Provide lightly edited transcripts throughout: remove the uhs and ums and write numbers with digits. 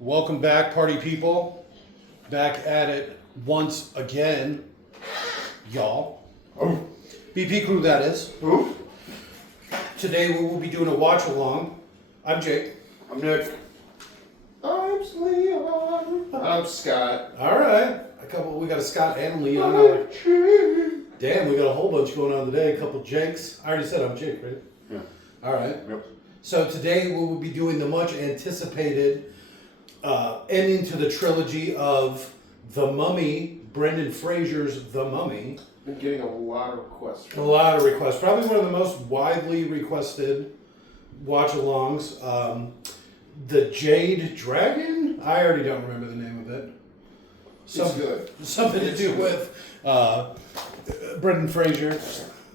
Welcome back, party people. Back at it once again, y'all. Oh. BP crew, that is. Who? Today we will be doing a watch along. I'm Jake. I'm Nick. I'm Leon. I'm Scott. All right. We got a Scott and Leon. Damn, we got a whole bunch going on today. A couple Jakes. I already said I'm Jake, right? Yeah. All right. Yep. So today we will be doing the much anticipated ending to the trilogy of The Mummy, Brendan Fraser's The Mummy. Been getting a lot of requests. A lot of requests. Probably one of the most widely requested watch-alongs. The Jade Dragon? I already don't remember the name of it. It's good. Something to do with Brendan Fraser.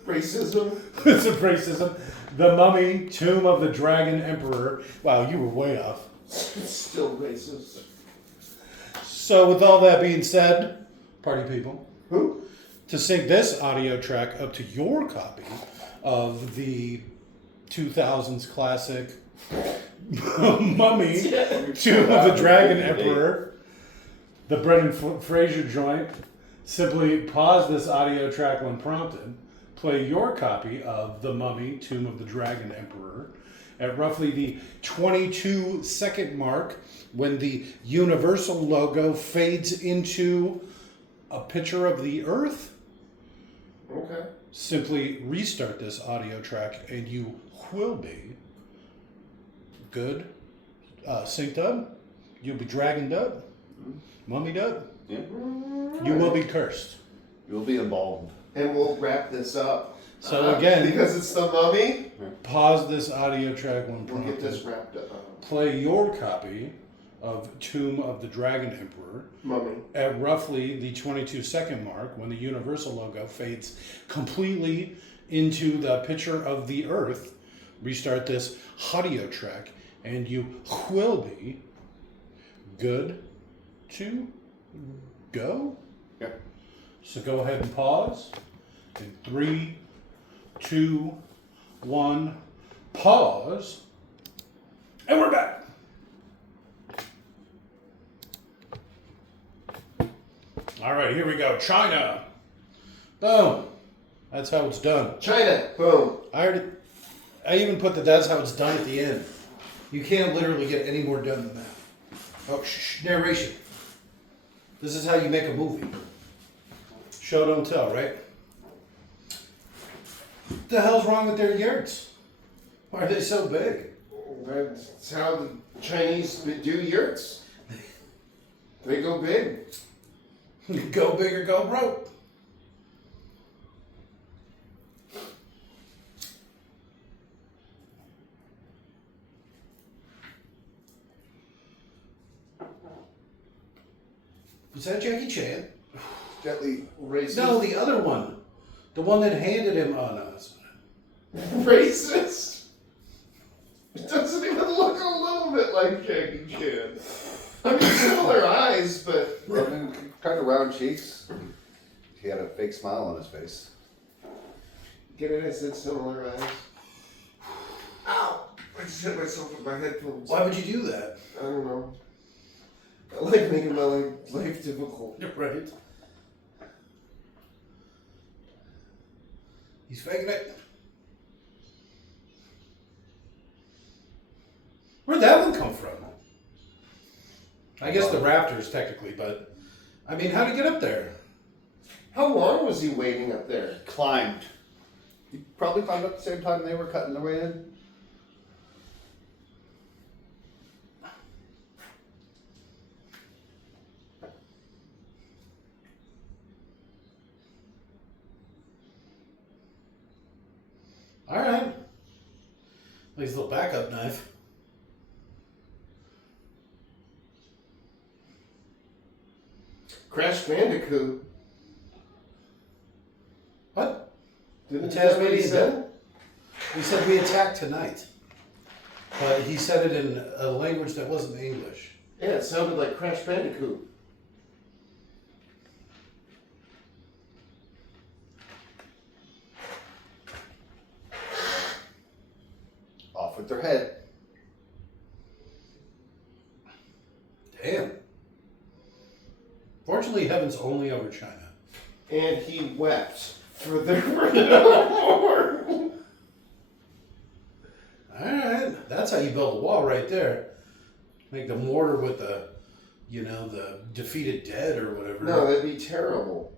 Racism. It's a racism. The Mummy, Tomb of the Dragon Emperor. Wow, you were way off. It's still racist. So with all that being said, party people, Who? to sync this audio track up to your copy of the 2000s classic Mummy, Tomb of the Dragon Emperor, the Brendan Fraser joint, simply pause this audio track when prompted, play your copy of The Mummy, Tomb of the Dragon Emperor, at roughly the 22-second mark when the Universal logo fades into a picture of the Earth. Okay. Simply restart this audio track and you will be good, synced up, you'll be dragoned up, mummied up, Yeah. you will be cursed. You'll be embalmed. And we'll wrap this up. So again, because it's the Mummy, pause this audio track when we'll get this prompted. wrapped up. Play your copy of Tomb of the Dragon Emperor Mummy. at roughly the 22-second mark when the Universal logo fades completely into the picture of the Earth. Restart this audio track and you will be good to go. Yeah. So go ahead and pause. In 3, 2, 1, pause. And we're back. All right, here we go. China. Boom. That's how it's done. China. Boom. I even put that's how it's done at the end. You can't literally get any more done than that. Oh, narration. This is how you make a movie. Show don't tell, right? What the hell's wrong with their yurts? Why are they so big? That's how the Chinese do yurts. They go big. Go big or go broke. Was that Jackie Chan? Deadly racist. No, the other one. The one that handed him on us. Racist? It doesn't even look a little bit like Jackie Chan. I mean, similar eyes, but Kind of round cheeks. He had a fake smile on his face. get it? I said similar eyes. Ow! I just hit myself with my headphones. Why would you do that? I don't know. I like making my life difficult. Right. He's faking it. Where'd that one come from? I guess the Raptors, technically, but I mean, how'd he get up there? How long was he waiting up there? Climbed. He probably climbed up at the same time they were cutting their way in. All right. Like his little backup knife. Crash Bandicoot. What? Didn't The that what he Tasmanian said? He said we attack tonight. But he said it in a language that wasn't English. Yeah, it sounded like Crash Bandicoot. Off with their head. Unfortunately, heaven's only over China. And he wept for the war. Alright, that's how you build a wall right there. Make the mortar with the, the defeated dead or whatever. No, that'd be terrible.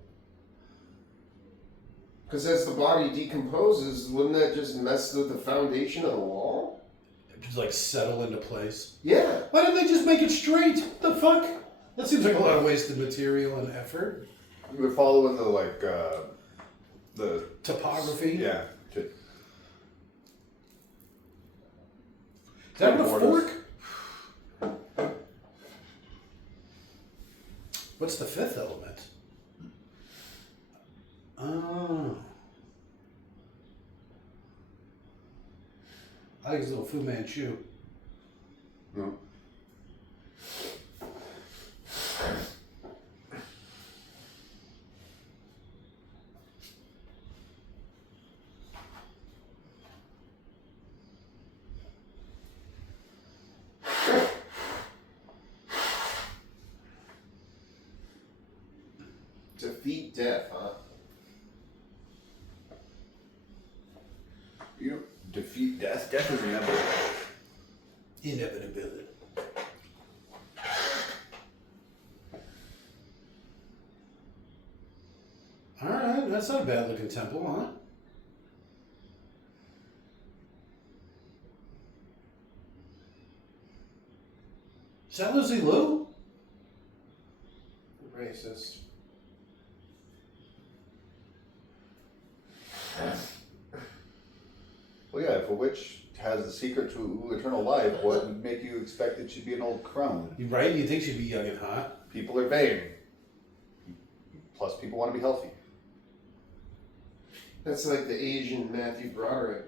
Because as the body decomposes, wouldn't that just mess with the foundation of the wall? Just like settle into place. Yeah. Why didn't they just make it straight? What the fuck? That seems like a lot of wasted material and effort. We're following the Topography. yeah. Is that with a fork? What's the fifth element? Oh. I like his little Fu Manchu. No. Defeat death, huh? You don't defeat death. Death is inevitable. Inevitability. Alright, that's not a bad looking temple, huh? Is that Lucy Liu? Racist. Well, yeah, if a witch has the secret to eternal life, what would make you expect that she'd be an old crone? You right? You think she'd be young and hot? People are vain. Plus, people want to be healthy. That's like the Asian Matthew Broderick.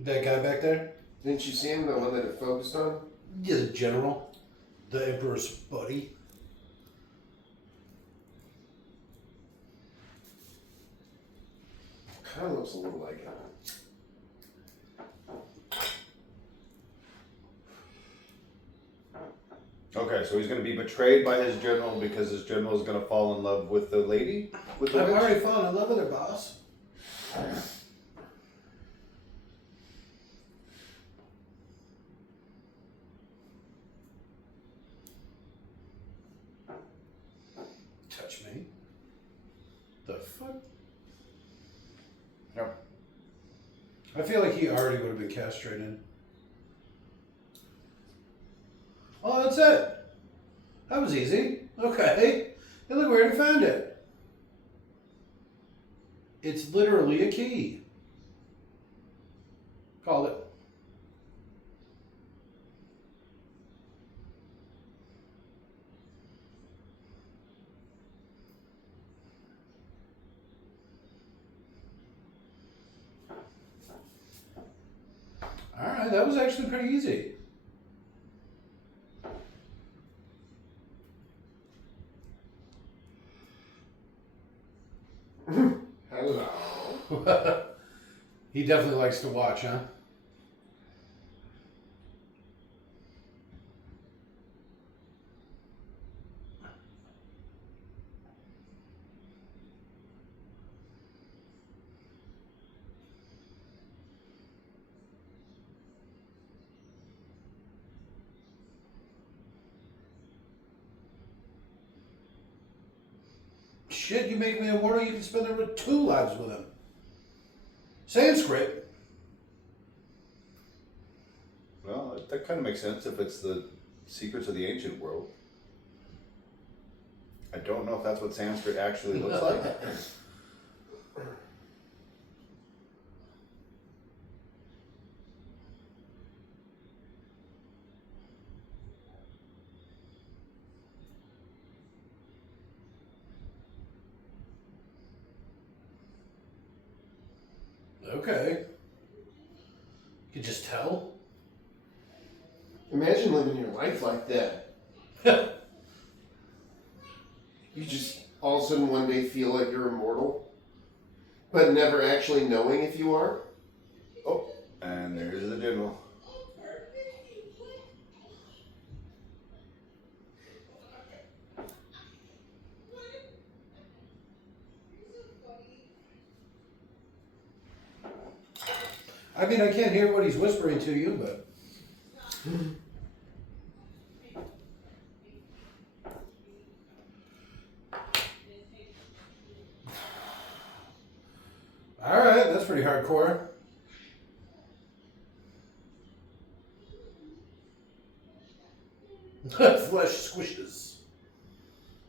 That guy back there? Didn't you see him, the one that it focused on? Yeah, the general. The Emperor's buddy. Kind of looks a little like him. Okay, so he's going to be betrayed by his general because his general is going to fall in love with the lady? With the I've witch? already fallen in love with her, boss. Touch me. The fuck? No. I feel like he already would have been castrated. Oh, that's it. That was easy. Okay. Hey, look, we already found it. It's literally a key. Called it. Alright, that was actually pretty easy. Hello. He definitely likes to watch, huh? Shit, you make me immortal, you can spend over 2 lives with him. Sanskrit. Well, that kind of makes sense if it's the secrets of the ancient world. I don't know if that's what Sanskrit actually looks like. Okay. You could just tell. Imagine living your life like that. You just all of a sudden one day feel like you're immortal, but never actually knowing if you are. Oh, and there's the general. I mean, I can't hear what he's whispering to you, but. Alright, that's pretty hardcore. Flesh squishes.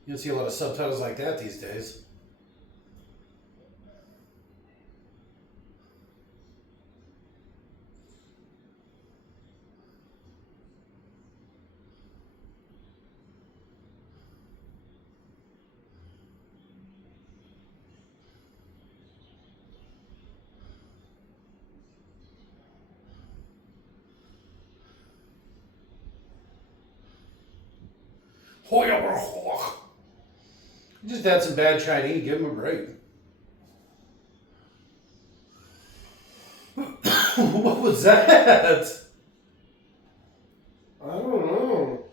You don't see a lot of subtitles like that these days. He just had some bad Chinese. Give him a break. What was that? I don't know.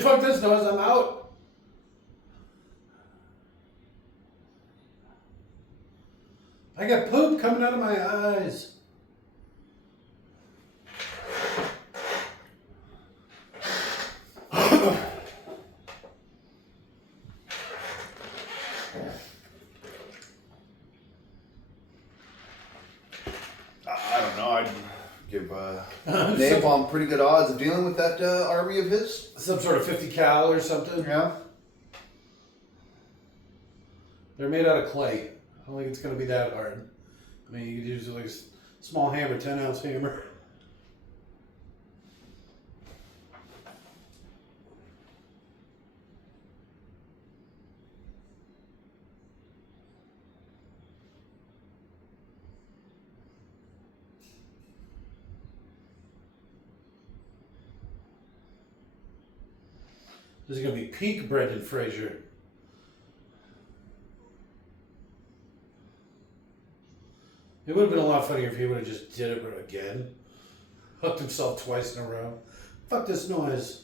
Fuck this noise. I'm out. I got poop coming out of my eyes. I don't know. I'd give Napalm pretty good odds of dealing with that army of his. Some sort of 50 cal or something. Yeah. They're made out of clay. I don't think it's going to be that hard. I mean, you could use like a small hammer, 10-ounce hammer. This is going to be peak Brendan Fraser. It would have been a lot funnier if he would have just did it again. Hooked himself twice in a row. Fuck this noise.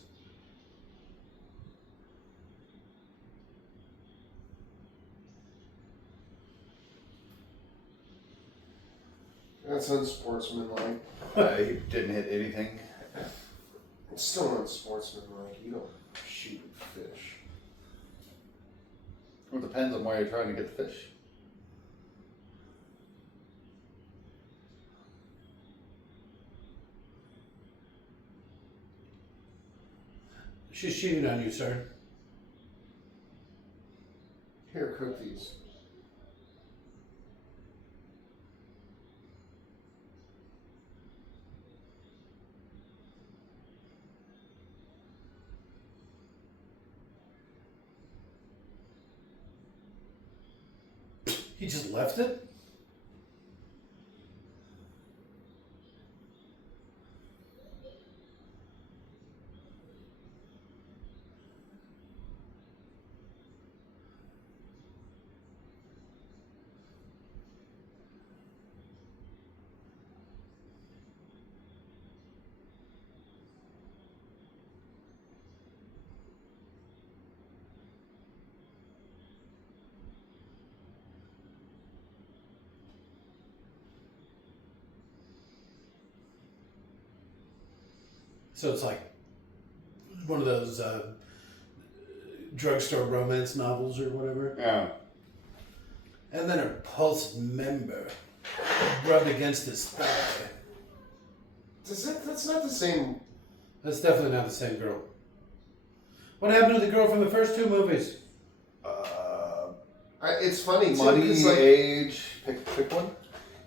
That's unsportsmanlike. He didn't hit anything. It's still unsportsmanlike. You don't shoot fish. Well, it depends on why you're trying to get the fish. She's cheating on you, sir. Here, cook these. He just left it? So it's like one of those drugstore romance novels or whatever. Yeah. And then her pulse member rubbed against his thigh. That's not the same. That's definitely not the same girl. What happened to the girl from the first two movies? It's funny too. Money, 'Cause, like, age, pick one.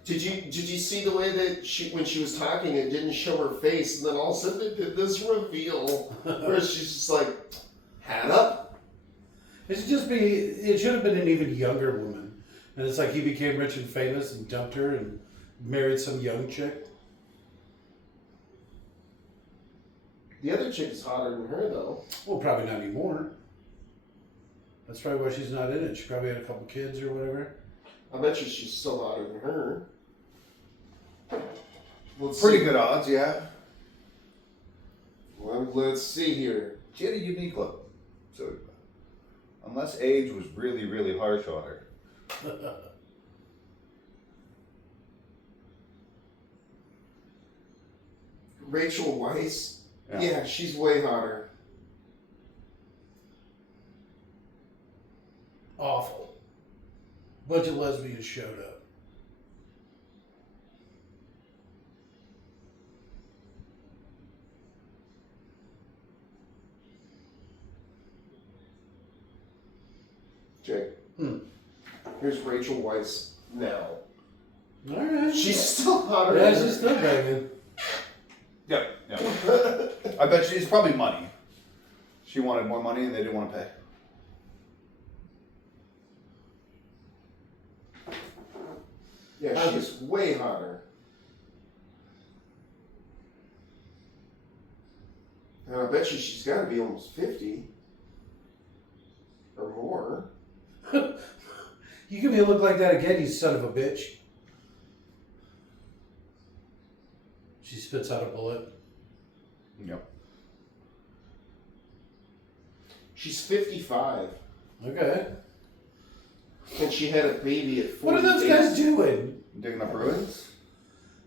Did you see the way that when she was talking, it didn't show her face, and then all of a sudden it did this reveal where she's just like, hat up. It should just be. It should have been an even younger woman, and it's like he became rich and famous and dumped her and married some young chick. The other chick is hotter than her though. Well, probably not anymore. That's probably why she's not in it. She probably had a couple kids or whatever. I bet you she's still hotter than her. Pretty good odds, yeah. Well, let's see here. She had a unique look. So, unless age was really, really harsh on her. Rachel Weisz. Yeah. Yeah, she's way hotter. Awful. Bunch of lesbians showed up. Jake. Here's Rachel Weisz now. All right. She's still hotter. Yeah, she's still banging. Yeah. I bet she's probably money. She wanted more money and they didn't want to pay. Yeah, she's way hotter. And I bet she's got to be almost 50 or more. You give me a look like that again, you son of a bitch. She spits out a bullet. Yep. She's 55. Okay. And she had a baby at 40 What are those days. guys doing? Digging up ruins?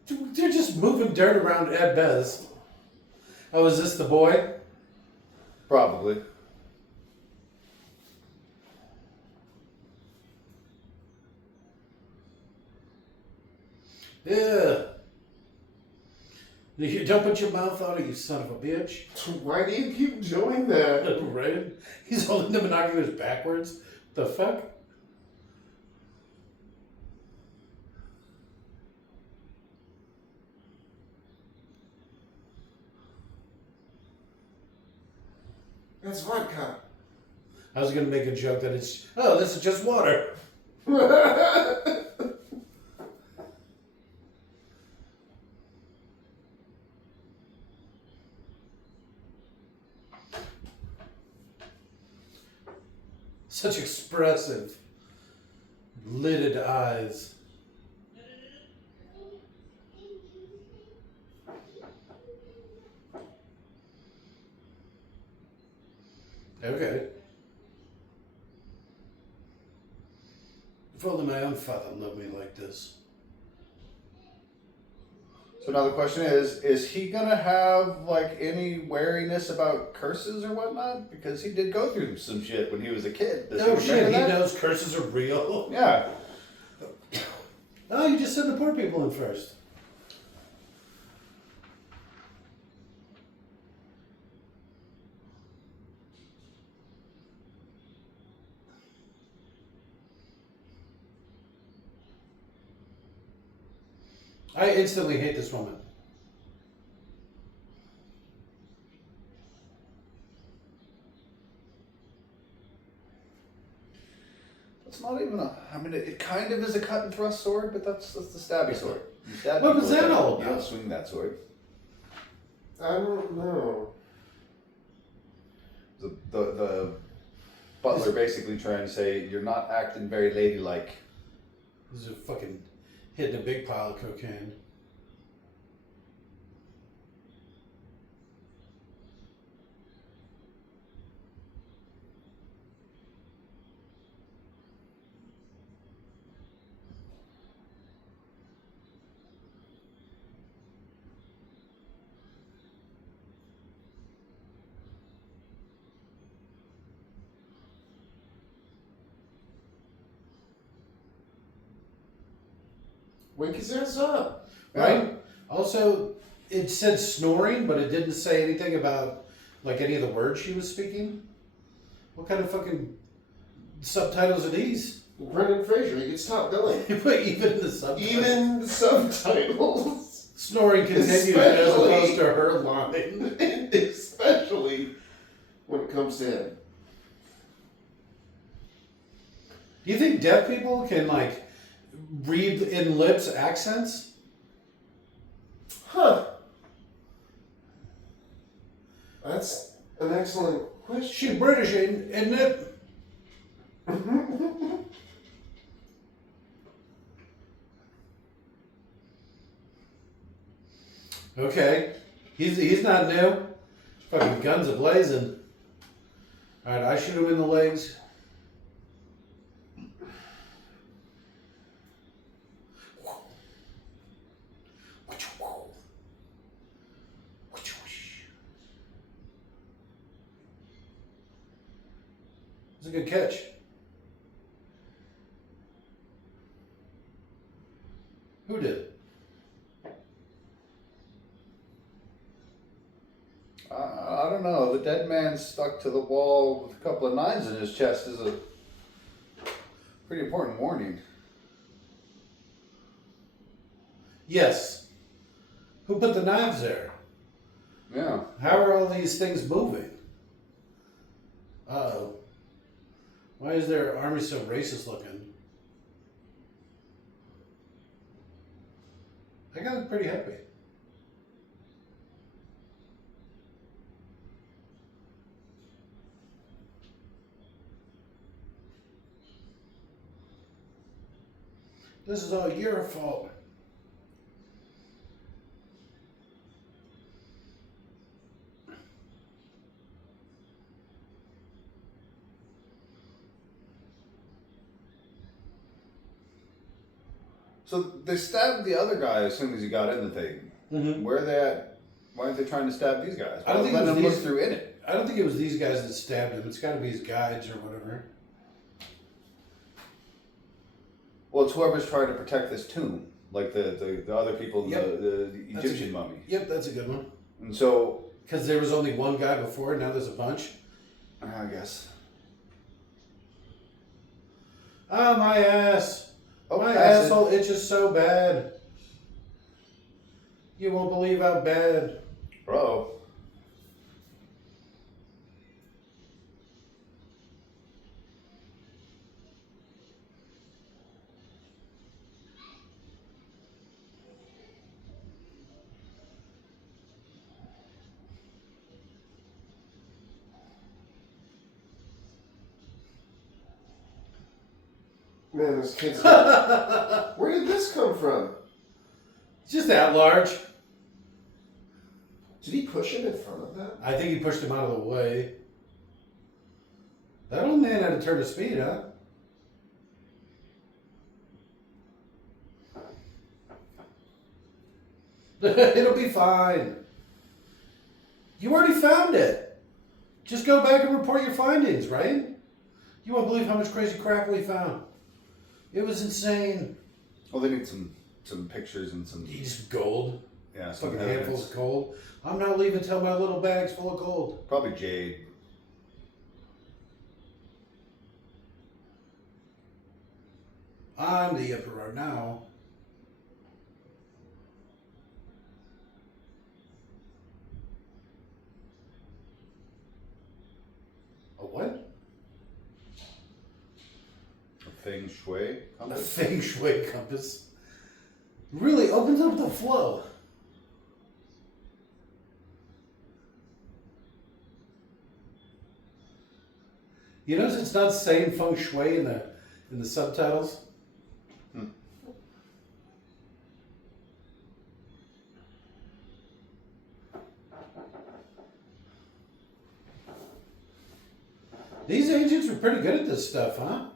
They're just moving dirt around at Bez. Oh, is this the boy? Probably. Yeah. You don't put your mouth on it, you son of a bitch. Why do you keep doing that? Right? He's holding the binoculars backwards. The fuck? That's vodka. I was gonna make a joke that it's, oh, this is just water. Such expressive, lidded eyes. Okay. If only my own father loved me like this. So now the question is he gonna have like any wariness about curses or whatnot? Because he did go through some shit when he was a kid. Does Oh he shit, remember he that? knows curses are real. Yeah. Oh, you just send the poor people in first. I instantly hate this woman. It's not even a. I mean, it kind of is a cut and thrust sword, but that's the stabby sword. You stab What people was with that all You don't about? swing that sword. I don't know. The butler basically trying to say you're not acting very ladylike. This is a fucking hitting a big pile of cocaine. Wake his ass up. Right? Also, it said snoring, but it didn't say anything about like any of the words she was speaking. What kind of fucking subtitles are these? Brendan Fraser, he gets top billing. Even the subtitles. Even the subtitles. Snoring continues as Especially- opposed to her line. Especially when it comes to him. Do you think deaf people can like read in lips accents? Huh. That's an excellent question. She British, isn't it? Okay. He's not new. Fucking guns a blazing. Alright, I shoot him in the legs. It's a good catch. Who did? I don't know. The dead man stuck to the wall with a couple of knives in his chest is a pretty important warning. Yes. Who put the knives there? Yeah. How are all these things moving? Uh-oh. Why is their army so racist looking? I got pretty happy. This is all your fault. So they stabbed the other guy as soon as he got in the thing. Mm-hmm. Where are they at? Why aren't they trying to stab these guys? I don't think let it was them look these- through in it. I don't think it was these guys that stabbed him. It's got to be his guides or whatever. Well, it's whoever's trying to protect this tomb, like the other people in Yep. the That's a Egyptian good- mummy. Yep, that's a good one. And so, Because there was only one guy before, now there's a bunch. I guess. Ah, my ass. Oh, My acid. asshole itches so bad. You won't believe how bad. Bro. Man, this kid's got... Where did this come from? Just that large. Did he push him in front of that? I think he pushed him out of the way. That old man had to turn his speed, huh? It'll be fine. You already found it. Just go back and report your findings, right? You won't believe how much crazy crap we found. It was insane. Well, they need some pictures and some He's gold. some Fucking evidence. handfuls of gold. I'm not leaving till my little bag's full of gold. Probably jade. I'm the emperor now. A what? A feng shui. A compass. feng shui compass. Really opens up the flow. You notice it's not saying feng shui in the subtitles? These ancients were pretty good at this stuff, huh?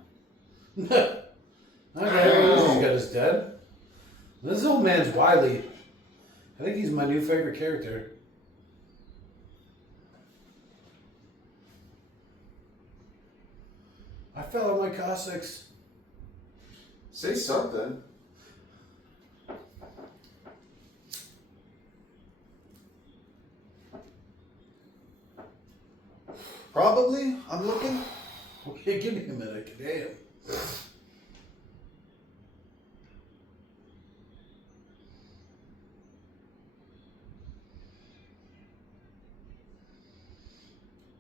Okay, this guy is dead. This old man's wily. I think he's my new favorite character. I fell on my Cossacks. Say something. Probably. I'm looking. Okay, give me a minute. Damn.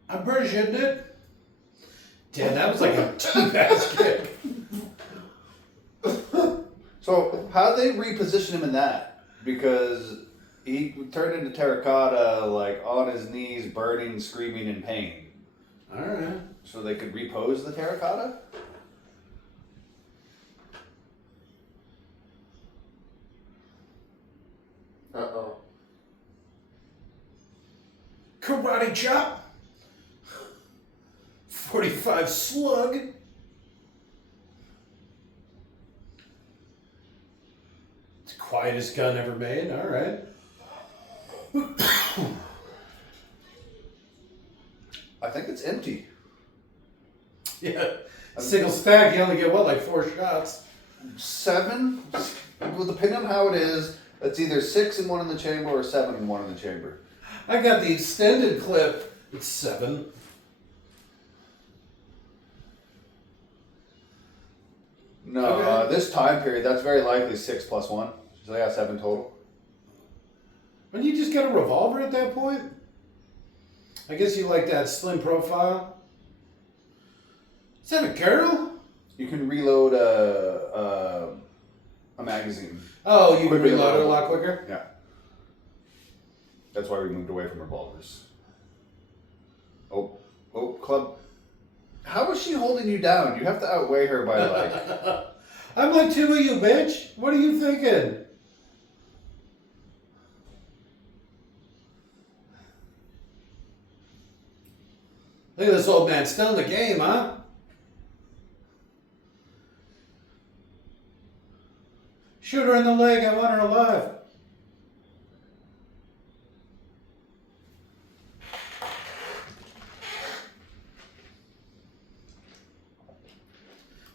I'm British, isn't it? Damn, that was like a cheap-ass kick. So how do they reposition him in that? Because he turned into terracotta, like on his knees, burning, screaming in pain. All right. So they could repose the terracotta? Uh-oh. Karate chop. 45 slug. It's the quietest gun ever made. All right. I think it's empty. Yeah. Single stack, you only get what, like 4 shots? 7? Well, depending on how it is, it's either 6 in one in the chamber or 7 in one in the chamber. I got the extended clip. It's 7. No, Okay. This time period, that's very likely 6 plus 1. So they got 7 total. When you just get a revolver at that point? I guess you like that slim profile. Is that a girl? You can reload a magazine. Oh, you can Quicker than reload it a a lot quicker? Yeah. That's why we moved away from revolvers. Oh, club. How is she holding you down? You have to outweigh her by like... I'm like 2 of you, bitch. What are you thinking? Look at this old man still in the game, huh? Shoot her in the leg. I want her alive.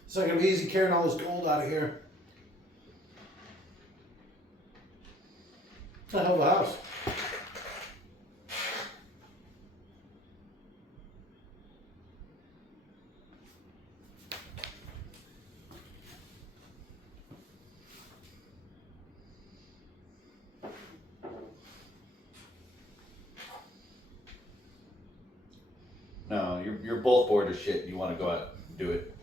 It's not going to be easy carrying all this gold out of here. It's a hell of a house. No, you're both bored as shit. You want to go out and do it.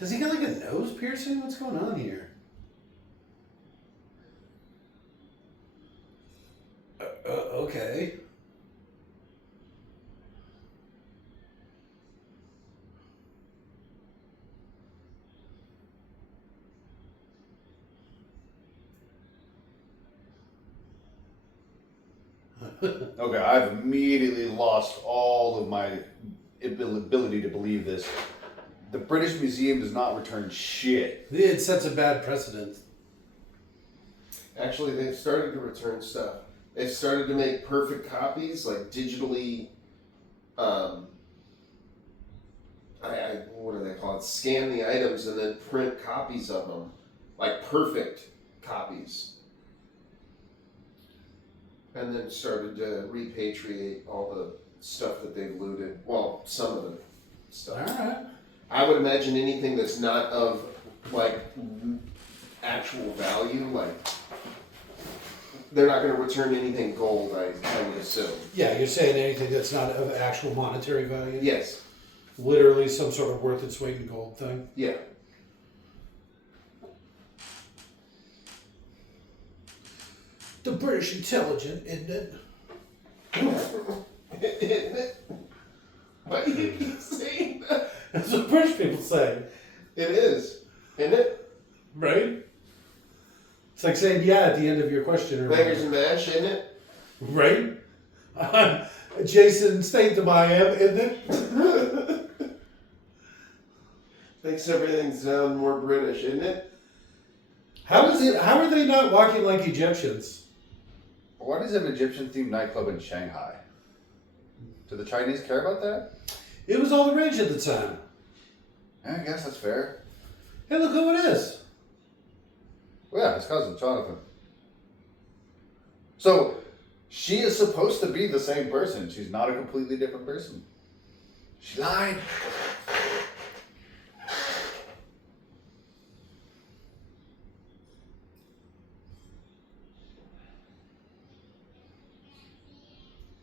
Does he got like a nose piercing? What's going on here? Okay. Okay, I've immediately lost all of my ability to believe this. The British Museum does not return shit. It sets a bad precedent. Actually, they've started to return stuff. They've started to make perfect copies, like digitally. What do they call it? Scan the items and then print copies of them, like perfect copies. And then started to repatriate all the stuff that they've looted. Well, some of the stuff. All right. I would imagine anything that's not of like actual value, like they're not going to return anything gold. I would assume. Yeah, you're saying anything that's not of actual monetary value? Yes. Literally some sort of worth its weight in gold thing? Yeah. The British intelligent, isn't it? Isn't it? Why do you keep saying that? That's what British people say. It is. Isn't it? Right? It's like saying yeah at the end of your question. Or Bangers and mash, isn't it? right? Jason Statham I am, isn't it? Makes everything sound more British, isn't it? How are they not walking like Egyptians? What is an Egyptian-themed nightclub in Shanghai? Do the Chinese care about that? It was all the rage at the time. Yeah, I guess that's fair. Hey, look who it is. Well, yeah, his cousin, Jonathan. So, she is supposed to be the same person. She's not a completely different person. She lied.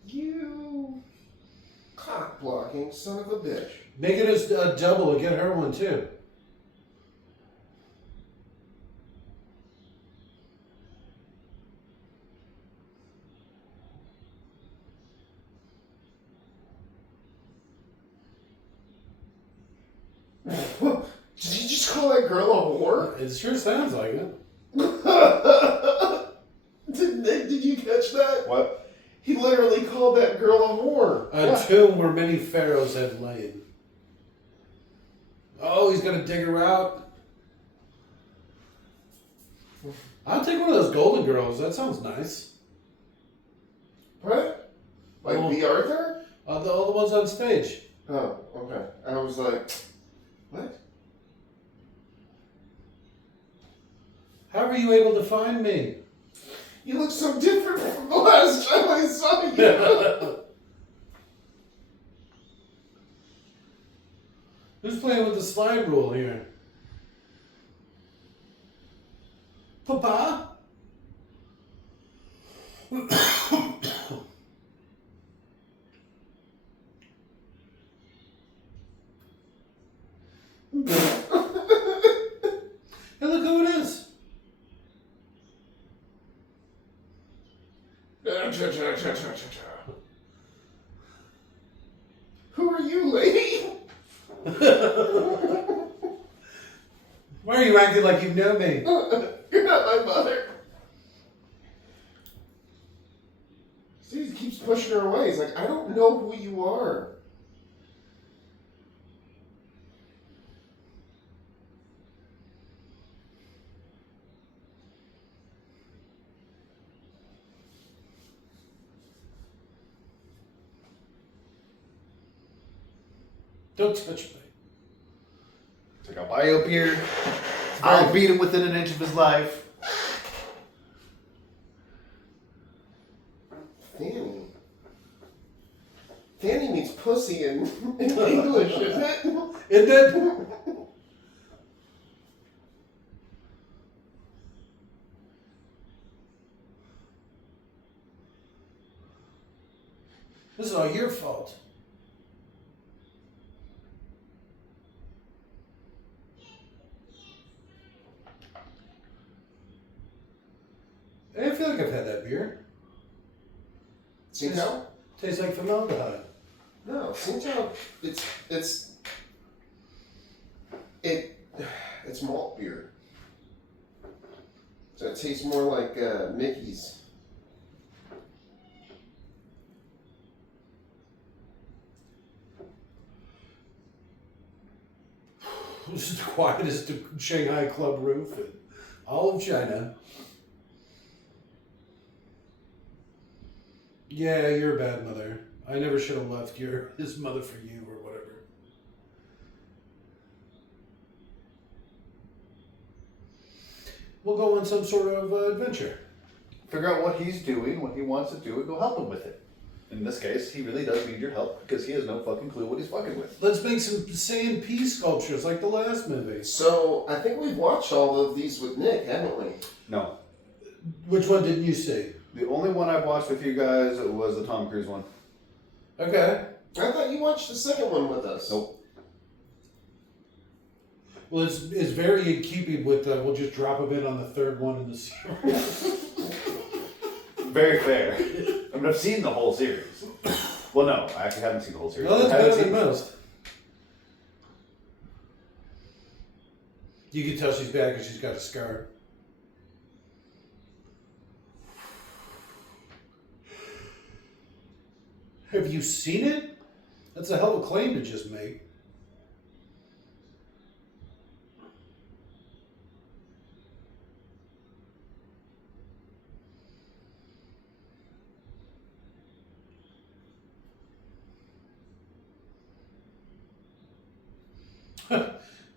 You cock blocking son of a bitch. Make it as a double and get her one too. Did you just call that girl a whore? It sure sounds like it. Did you catch that? What? He literally called that girl a whore. A tomb where many pharaohs had lain. Oh, he's gonna dig her out. I'll take one of those golden girls. That sounds nice. What? Like Oh. the Arthur? All the ones on stage. Oh, okay. I was like, What? How were you able to find me? You look so different from the last time I saw you. Who's playing with the slide rule here? Papa? Hey, look who it is. Who are you, lady? Why are you acting like you know me? You're not my mother. See, he keeps pushing her away. He's like, I don't know who you are. Don't touch me. It's like, I'll buy you a beer. I'll beat him within an inch of his life. Fanny. Fanny means pussy in English, isn't it? Isn't it? This is all your fault. I feel like I've had that beer. Tsingtao? Tastes like formaldehyde. No, Tsingtao, it's malt beer. So it tastes more like Mickey's. This is the quietest Shanghai club roof in all of China. Yeah, you're a bad mother. I never should have left his mother for you or whatever. We'll go on some sort of adventure. Figure out what he's doing, what he wants to do, and go help him with it. In this case, he really does need your help because he has no fucking clue what he's fucking with. Let's make some sand pea sculptures like the last movie. So I think we've watched all of these with Nick, haven't we? No. Which one didn't you see? The only one I've watched with you guys was the Tom Cruise one. Okay. I thought you watched the second one with us. Nope. Well, it's very in keeping with we'll just drop a bit on the third one in the series. Very fair. I mean, I've seen the whole series. Well, no, I actually haven't seen the whole series. Well, that's I haven't better seen than most. You can tell she's bad because she's got a scar. Have you seen it? That's a hell of a claim to just make.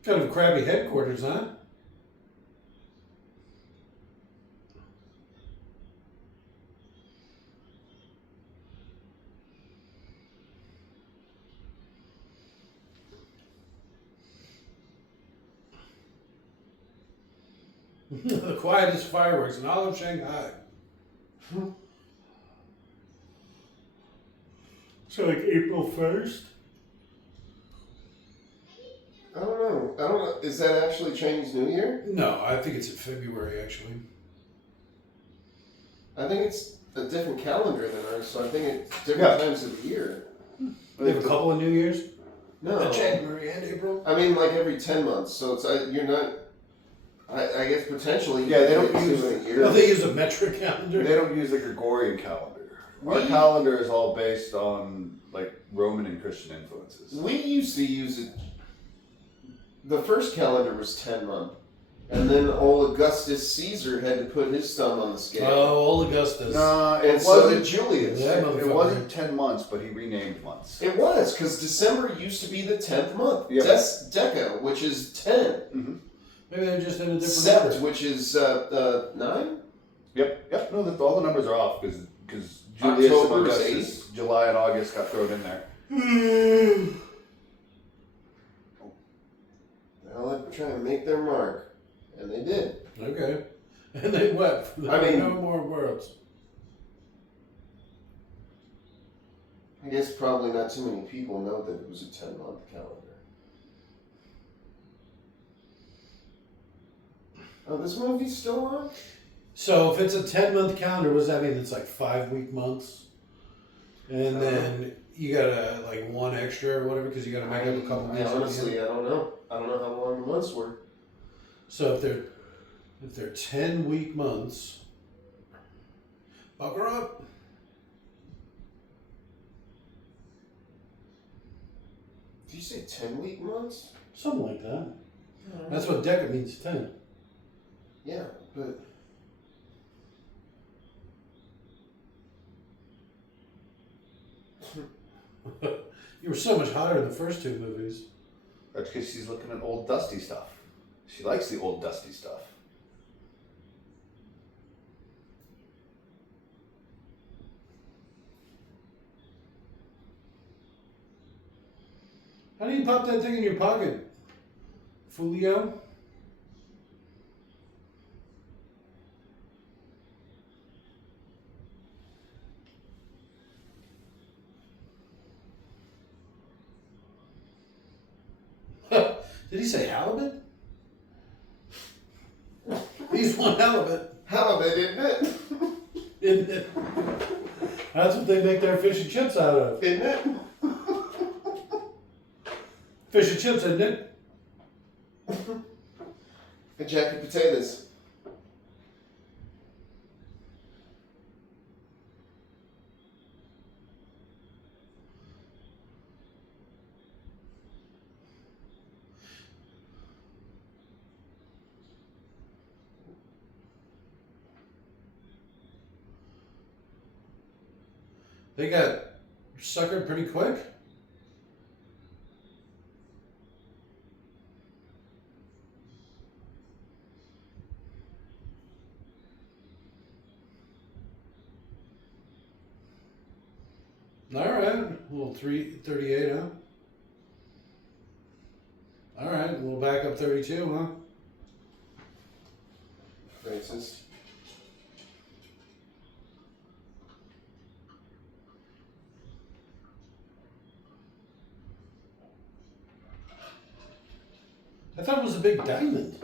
Kind of crabby headquarters, huh? The quietest fireworks in all of Shanghai. So like April 1st? I don't know. Is that actually Chinese New Year? No, I think it's in February actually. I think it's a different calendar than ours, so I think it's different times of the year. They have a couple of New Years? No. January and April? I mean, like every 10 months, so it's you're not. I guess potentially. Yeah, they don't it's use a it. year. No, they use a metric calendar. They don't use the Gregorian calendar. Our calendar is all based on like Roman and Christian influences. We used to use it. The first calendar was 10 month, And then old Augustus Caesar had to put his thumb on the scale. Oh, old Augustus. Nah, And it so did wasn't. Julius. Yeah. It wasn't 10 months, but he renamed months. It was, because December used to be the 10th month. Yeah. Deca, which is 10. Mm-hmm. Maybe they're just in a different Sept, order. which is 9? Yep. No, all the numbers are off because Julius and October is Augustus, July and August got thrown in there. Well, they're trying to make their mark. And they did. Okay. And they wept. I mean- no more words. I guess probably not too many people know that it was a 10-month calendar. Oh, this movie's still on? So if it's a 10-month calendar, what does that mean? It's like 5-week months? And then you gotta, like, one extra or whatever, because you gotta make up a couple weeks. Honestly, I don't know. I don't know how long the months were. So if they're 10-week months, bucker up. Did you say 10-week months? Something like that. That's what deca means, 10. Yeah, but... You were so much hotter in the first 2 movies. That's because she's looking at old dusty stuff. She likes the old dusty stuff. How do you pop that thing in your pocket? Fulio? Did he say halibut? He's one halibut, Halibut, isn't it? isn't it? That's what they make their fish and chips out of. Isn't it? Fish and chips, isn't it? A jacket of potatoes. They got suckered pretty quick. All right, a little 338, huh? All right, we'll back up 32, huh? Francis. I thought it was a big diamond.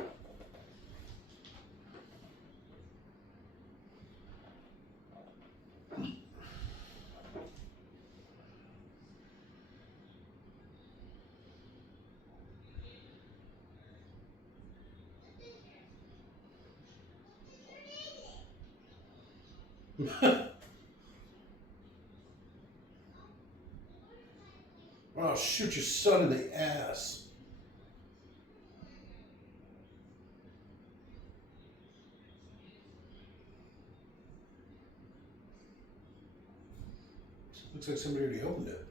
Oh, shoot your son in the ass. Looks like somebody already opened it.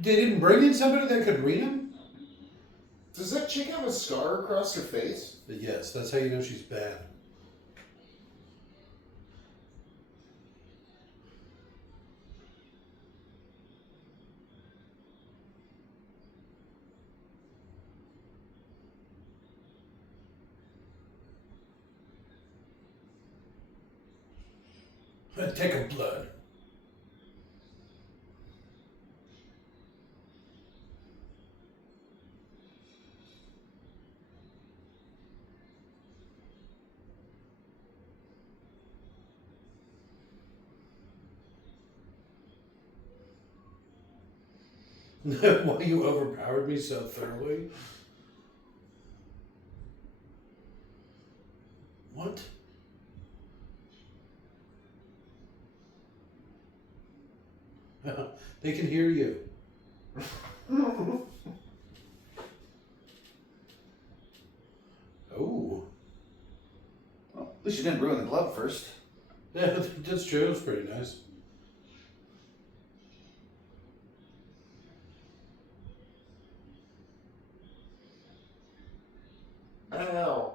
They didn't bring in somebody that could read him? Does that chick have a scar across her face? Yes, that's how you know she's bad. Take a blood. Why you overpowered me so thoroughly? What? They can hear you. Oh. Well, at least you didn't ruin the glove first. Yeah, that's true. It was pretty nice. Ow.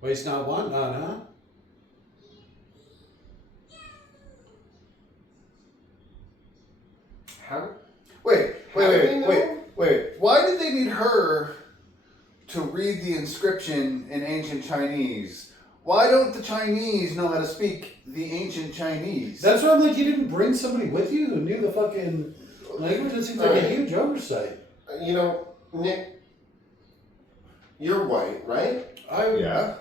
Waste not, want not, huh? How? Wait. How do they know? Why did they need her to read the inscription in ancient Chinese? Why don't the Chinese know how to speak the ancient Chinese? That's why I'm like, you didn't bring somebody with you who knew the fucking language? That seems like a huge oversight. You know, Nick, you're white, right? Yeah.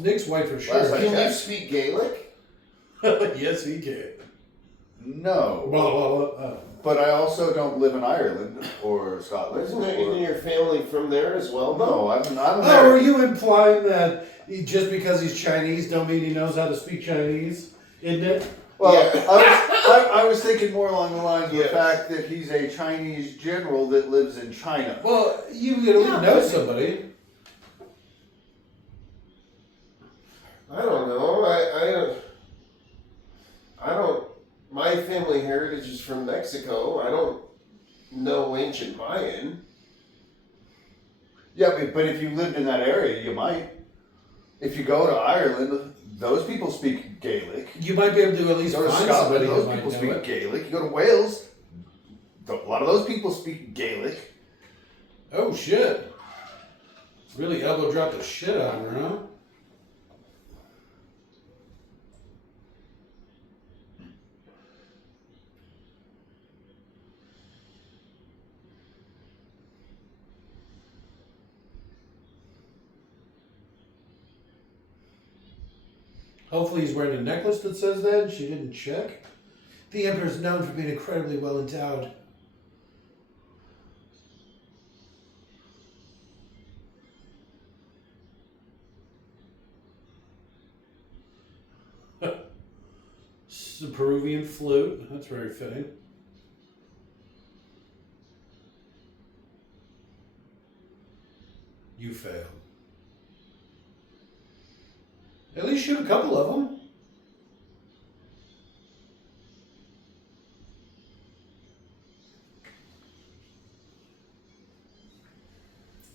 Nick's white for Last sure. I Can you checked. speak Gaelic? Yes, he can. No. Blah, blah, blah. But I also don't live in Ireland or Scotland. Isn't your family from there as well? No, I'm Oh, are American. you implying that just because he's Chinese don't mean he knows how to speak Chinese? Isn't it? Well, Yeah. I was thinking more along the lines of Yes. the fact that he's a Chinese general that lives in China. Well, you at least know somebody. I don't know. I don't. My family heritage is from Mexico. I don't know ancient Mayan. Yeah, but if you lived in that area, you might. If you go to Ireland, those people speak Gaelic. You might be able to at least You go to find Scotland, somebody who those might people know speak it. Gaelic. You go to Wales, a lot of those people speak Gaelic. Oh, shit. Really elbow dropped the shit out of her, huh? Hopefully he's wearing a necklace that says that. She didn't check. The Emperor's known for being incredibly well endowed. It's a Peruvian flute. That's very fitting. You failed. At least shoot a couple of them.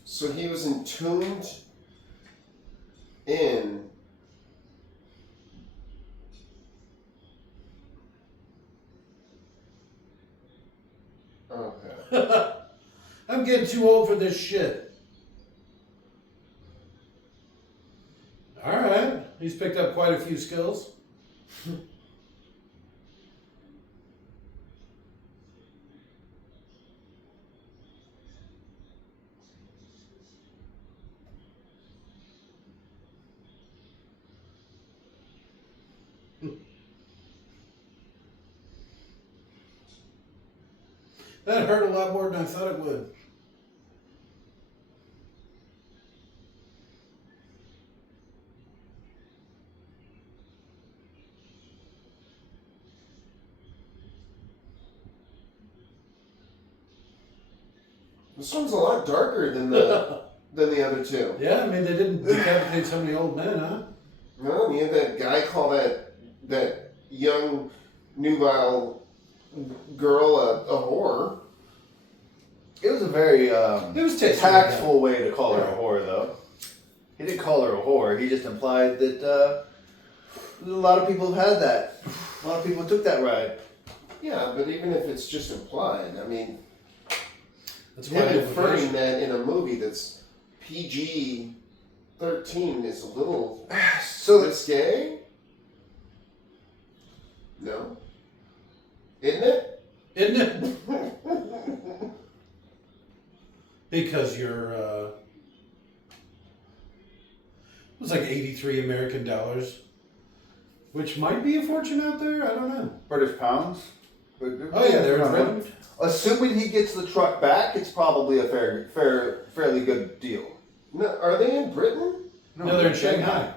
So he was entombed in. Okay. I'm getting too old for this shit. Alright. He's picked up quite a few skills. That hurt a lot more than I thought it would. This one's a lot darker than the other two. Yeah, I mean, they didn't decapitate so many old men, huh? No, you had that guy call that young nubile girl a whore. It was a very It was tasty. tactful way to call her a whore, though. He didn't call her a whore. He just implied that a lot of people have had that. A lot of people took that ride. Yeah, but even if it's just implied, I mean, That's him why inferring that in a movie that's PG-13 is a little So risque. No, isn't it? Isn't it? Because you're, it was like 83 American dollars, which might be a fortune out there. I don't know. British pounds. Oh yeah, they're in Britain. Assuming he gets the truck back, it's probably a fairly good deal. No, are they in Britain? No, they're in Shanghai.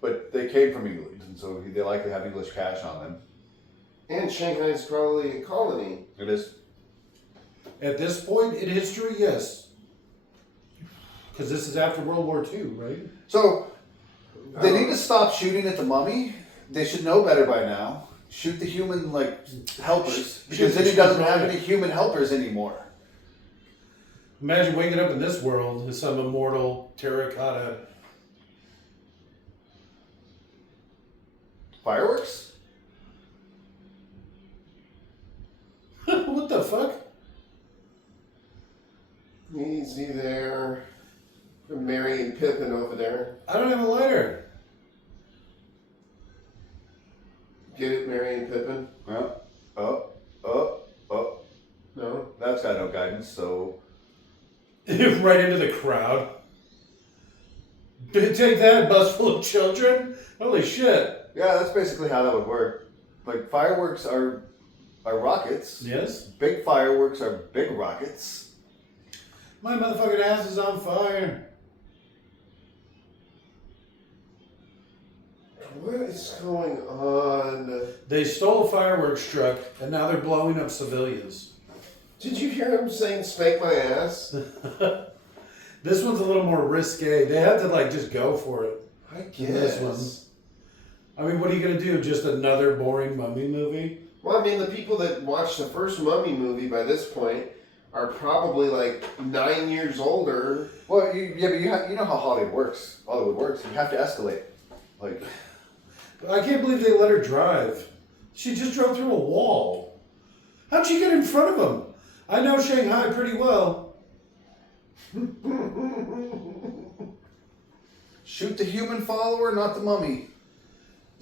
But they came from England, and so they likely have English cash on them. And Shanghai's probably a colony. It is. At this point in history, yes. Because this is after World War II, right? So, they need to stop shooting at the mummy. They should know better by now. Shoot the human, helpers. Because then he doesn't have any human helpers anymore. Imagine waking up in this world as some immortal terracotta. Fireworks? What the fuck? Easy there. Mary and Pippin over there. I don't have a lighter. Get it, Mary and Pippin? Oh. No? That's got no guidance, so... Right into the crowd. Take that, bus full of children? Holy shit. Yeah, that's basically how that would work. Fireworks are rockets. Yes? Big fireworks are big rockets. My motherfucking ass is on fire. What is going on? They stole a fireworks truck, and now they're blowing up civilians. Did you hear him saying spank my ass? This one's a little more risque. They had to just go for it. I This guess. one. I mean, what are you gonna do? Just another boring mummy movie? Well, I mean, the people that watched the first Mummy movie by this point are probably 9 years older. Well, you know how Hollywood works. You have to escalate. I can't believe they let her drive. She just drove through a wall. How'd she get in front of them? I know Shanghai pretty well. Shoot the human follower, not the mummy.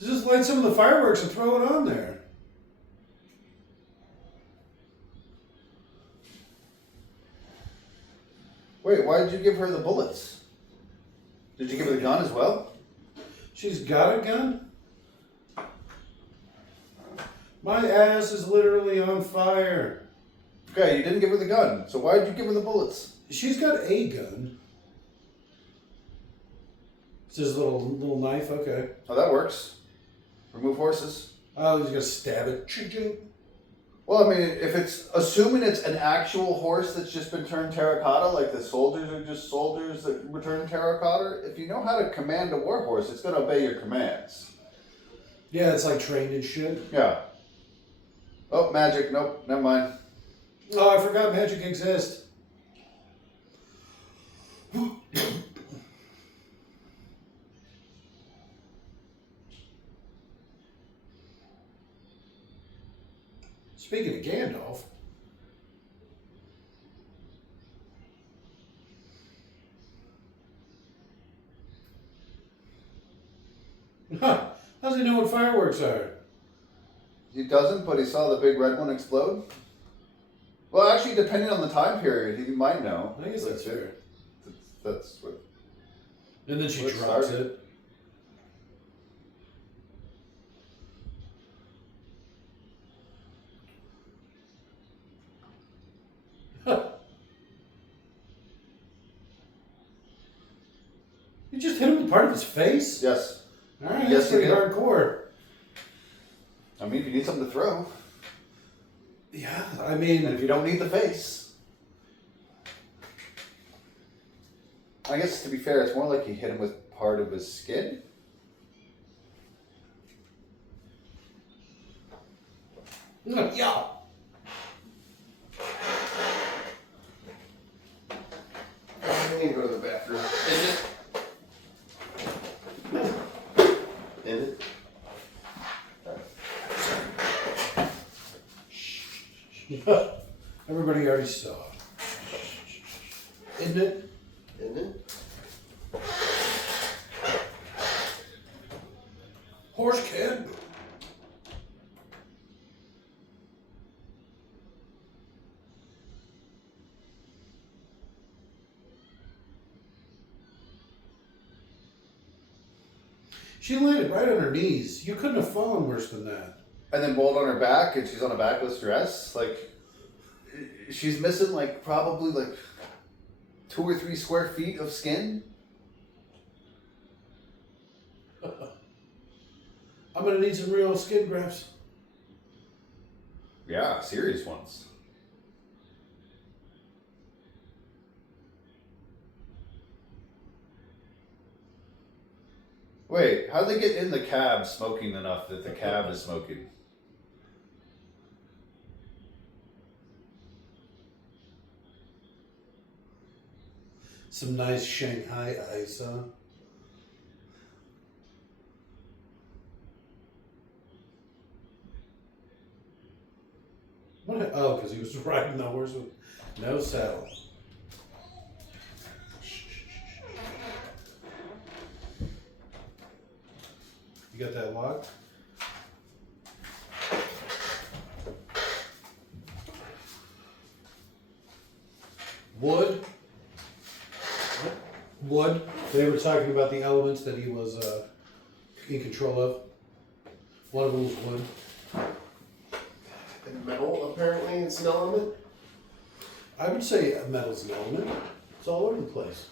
Just light some of the fireworks and throw it on there. Wait, why did you give her the bullets? Did you give her the gun as well? She's got a gun? My ass is literally on fire. Okay, you didn't give her the gun, so why did you give her the bullets? She's got a gun. It's just a little knife, okay. Oh, that works. Remove horses. Oh, he's gonna stab it. Ching-ching. Well, I mean, if it's assuming it's an actual horse that's just been turned terracotta, like the soldiers are just soldiers that were turned terracotta, if you know how to command a war horse, it's gonna obey your commands. Yeah, it's trained and shit. Yeah. Oh, magic. Nope, never mind. Oh, I forgot magic exists. Speaking of Gandalf. Huh. How does he know what fireworks are? He doesn't, but he saw the big red one explode. Well, actually, depending on the time period, he might know. I guess that's fair. That's what. And then she Let's drops start. it. Huh. You just hit him with part of his face? Yes. Alright, Yes, that's pretty you did. hardcore. I mean, if you need something to throw, Yeah, I and mean, if you don't need the face. I guess to be fair, it's more like you hit him with part of his skin. yeah. I need to go to the bathroom. In it? Everybody already saw. Isn't it? In it? Horse kid. She landed right on her knees. You couldn't have fallen worse than that. And then rolled on her back, and she's on a backless dress. Like, she's missing like probably like 2 or 3 square feet of skin. I'm gonna need some real skin grafts. Yeah, serious ones. Wait, how'd they get in the cab smoking enough that the cab is smoking? Some nice Shanghai ice, huh? What? Oh, because he was riding the horse with no saddle. You got that locked? Wood. Wood. They were talking about the elements that he was in control of. One of them was wood. And metal, apparently, is an element. I would say metal's an element. It's all over the place.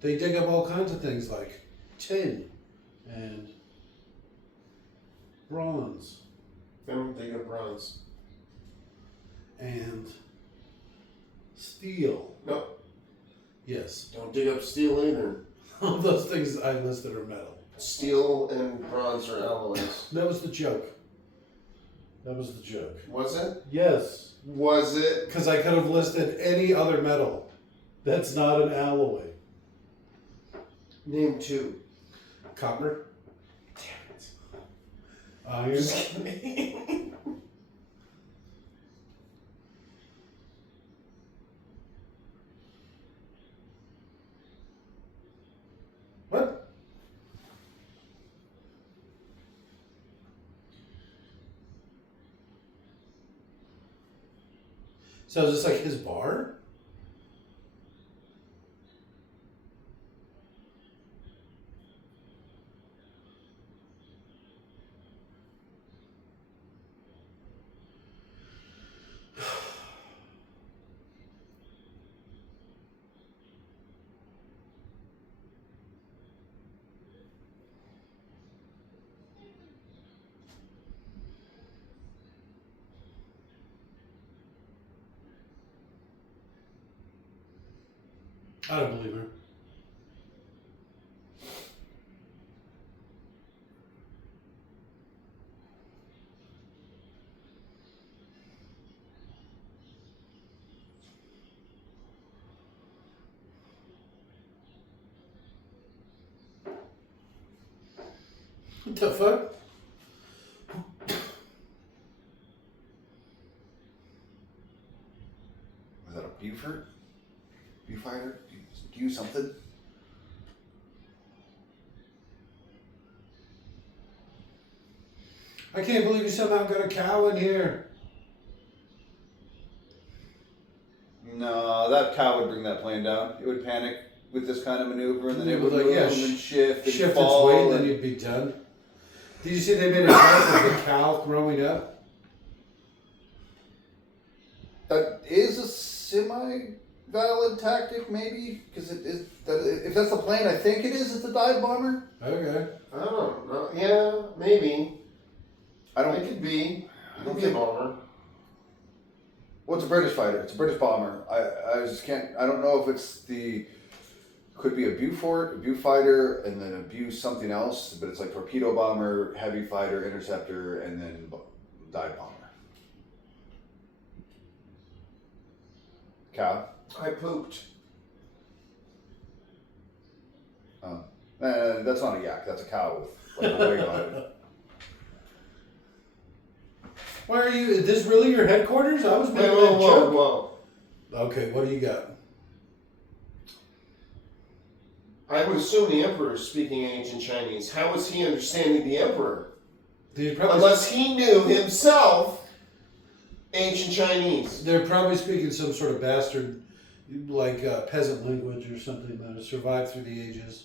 They dig up all kinds of things like tin and bronze They don't dig up bronze. and steel. No, Yes. don't dig up steel either. All those things I listed are metal. Steel and bronze are alloys. That was the joke. That was the joke. Was it? Yes. Was it? Because I could have listed any other metal that's not an alloy. Name 2. Copper. Damn it. Iron. Just kidding. What? So is this like his bar? I don't believe her. What the fuck? Was that a Buford? Viewfinder? Do something? I can't believe you somehow got a cow in here. No, that cow would bring that plane down. It would panic with this kind of maneuver, and then it It would would, move like, and shift and Shift its fall. weight, then and- you'd be done. Did you see they made a joke of the cow throwing up? That is a semi-valid tactic, maybe, because it is. If that's the plane, I think it is. It's a dive bomber. Okay. I don't know. Yeah, maybe. I don't. It could be. I don't Maybe a think. bomber. Well, it's a British fighter. It's a British bomber. I just can't. I don't know if it's the. Could be a Buford, a Viewfighter, and then a Bew something else, but it's like torpedo bomber, heavy fighter, interceptor, and then dive bomber. Cow. I pooped. That's not a yak. That's a cow with like a leg on it. Why are you? Is this really your headquarters? I was Whoa, making whoa, that whoa, joke. whoa. Okay, what do you got? I would assume the Emperor is speaking ancient Chinese. How is he understanding the Emperor? They're probably, Unless he knew himself ancient Chinese. they're probably speaking some sort of bastard, like peasant language or something that has survived through the ages.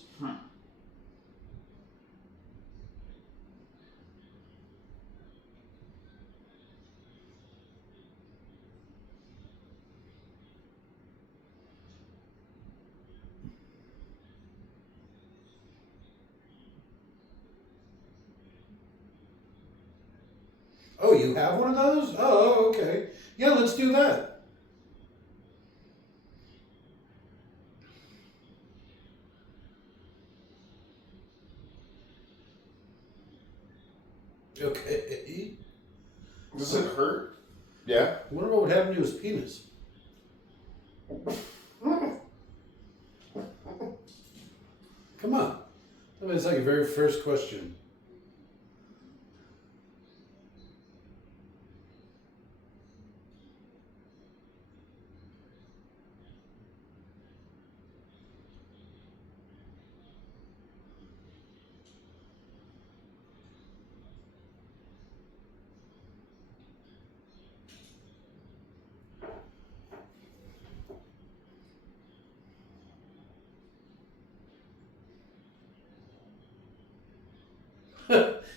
Oh, you have one of those? Oh, okay. Yeah, let's do that. Okay. Does it hurt? Yeah. I wonder what would happen to his penis. Come on. I mean, it's like your very first question.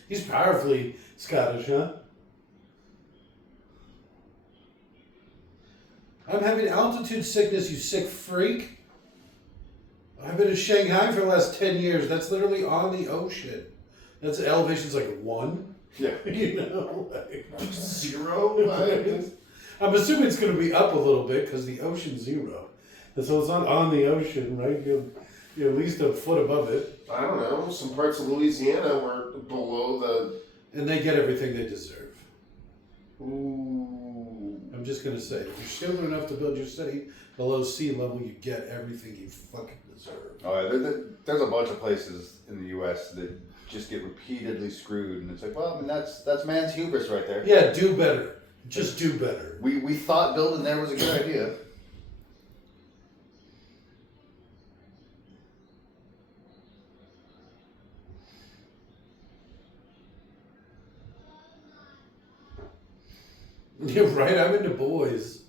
He's powerfully Scottish, huh? I'm having altitude sickness, you sick freak. I've been in Shanghai for the last 10 years. That's literally on the ocean. That's elevation's like 1. Yeah. You know? Like, 0? I'm assuming it's going to be up a little bit because the ocean's 0. And so it's not on the ocean, right? You're at least a foot above it. I don't know. Some parts of Louisiana were below the. And they get everything they deserve. Ooh. I'm just going to say, if you're stupid enough to build your city below sea level, you get everything you fucking deserve. There's a bunch of places in the U.S. that just get repeatedly screwed, and it's like, well, I mean, that's man's hubris right there. Yeah, do better. Just do better. We thought building there was a good idea. You're right, I'm into boys.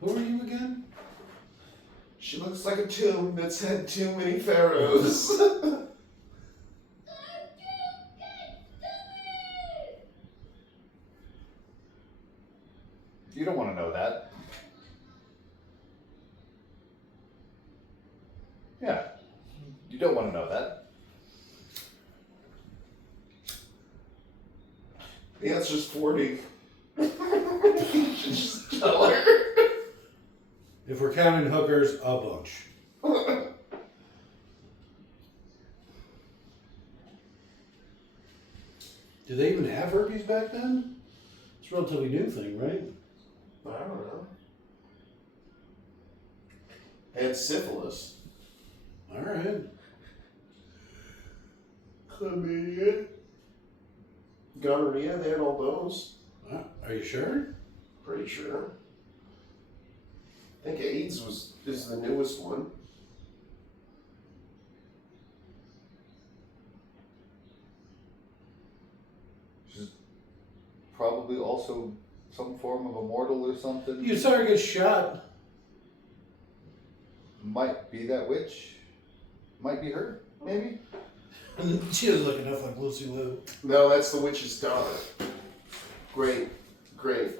Who are you again? She looks like a tomb that's had too many pharaohs. You don't want to know that. Yeah. You don't want to know that. The answer's 40. You should just tell her. If we're counting hookers, a bunch. Did they even have herpes back then? It's a relatively new thing, right? I don't know. And syphilis. Alright. Chlamydia. Gonorrhea, they had all those. Are you sure? Pretty sure. I think AIDS is the newest one. She's probably also some form of immortal or something. You saw her get shot. Might be that witch. Might be her, maybe. She doesn't look enough like Lucy Liu. No, that's the witch's daughter. Great granddaughter.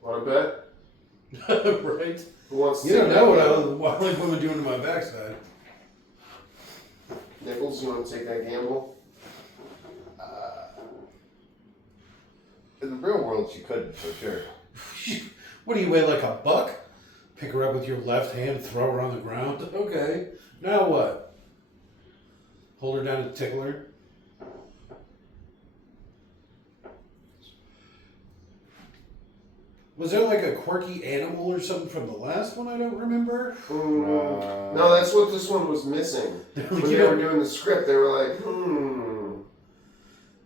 Want to bet? Right? Who wants to You don't take know that what I like women doing to my backside. Nichols, you want to take that gamble? In the real world, she couldn't, for sure. What do you weigh, like a buck? Pick her up with your left hand, throw her on the ground? Okay. Now what? Hold her down and tickle her? Was there like a quirky animal or something from the last one I don't remember? No, that's what this one was missing. When they were doing the script, they were like,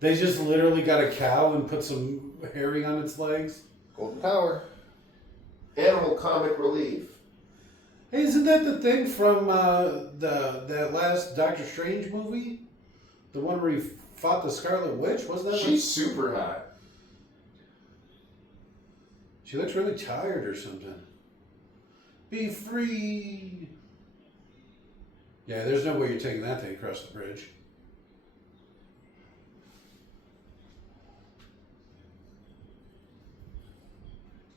They just literally got a cow and put some herring on its legs? Golden Power. Animal comic relief. Hey, isn't that the thing from that last Doctor Strange movie? The one where he fought the Scarlet Witch? Was that She's super hot. She looks really tired or something. Be free! Yeah, there's no way you're taking that thing across the bridge.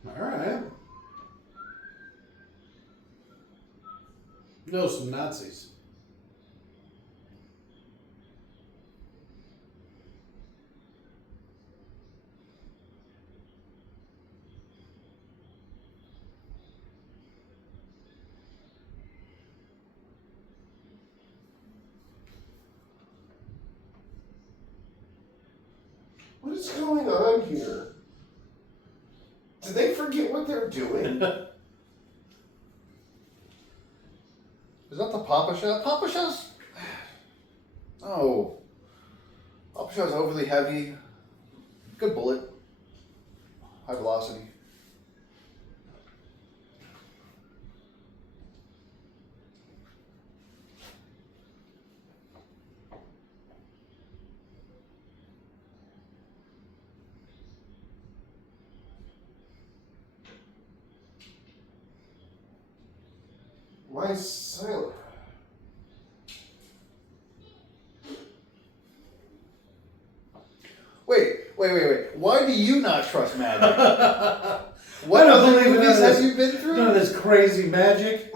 Alright. No, some Nazis. What is going on here? Did they forget what they're doing? Is that the Papa Shot? Papa Shot's... Oh. Papa Shot's overly heavy. Good bullet. High velocity. Why is silent? Wait. Why do you not trust magic? What I don't other believe in movies none of have this- you been through? None of this crazy magic.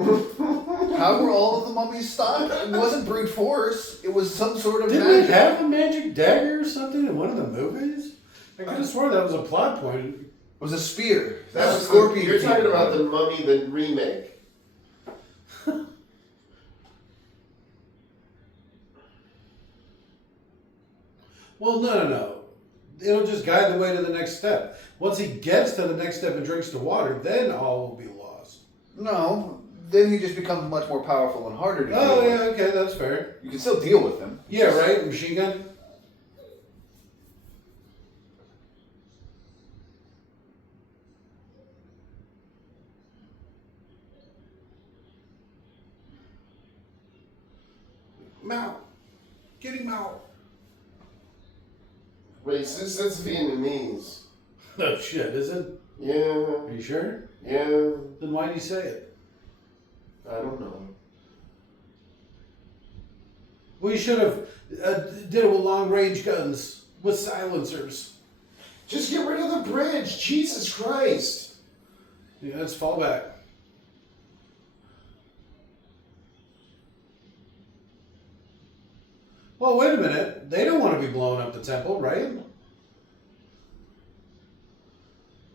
How were all of the mummies stopped? It wasn't brute force. It was some sort of Didn't magic. they have a magic dagger or something in one of the movies? I could have sworn that was a plot point. It was a spear. That was scorpion. You're talking king. about the Mummy, the remake. Well, no. It'll just guide the way to the next step. Once he gets to the next step and drinks the water, then all will be lost. No, then he just becomes much more powerful and harder to deal Oh, with. yeah, okay, that's fair. You can still deal with him. Yeah, right? Machine gun? Mount. Get him out. Wait, since that's Vietnamese. Oh, shit, is it? Yeah, Are you sure? yeah, Then why do you say it? I don't know. We should have did it with long-range guns, with silencers. Just get rid of the bridge, Jesus Christ. Yeah, let's fall back. Well, wait a minute. They don't want to be blowing up the temple, right?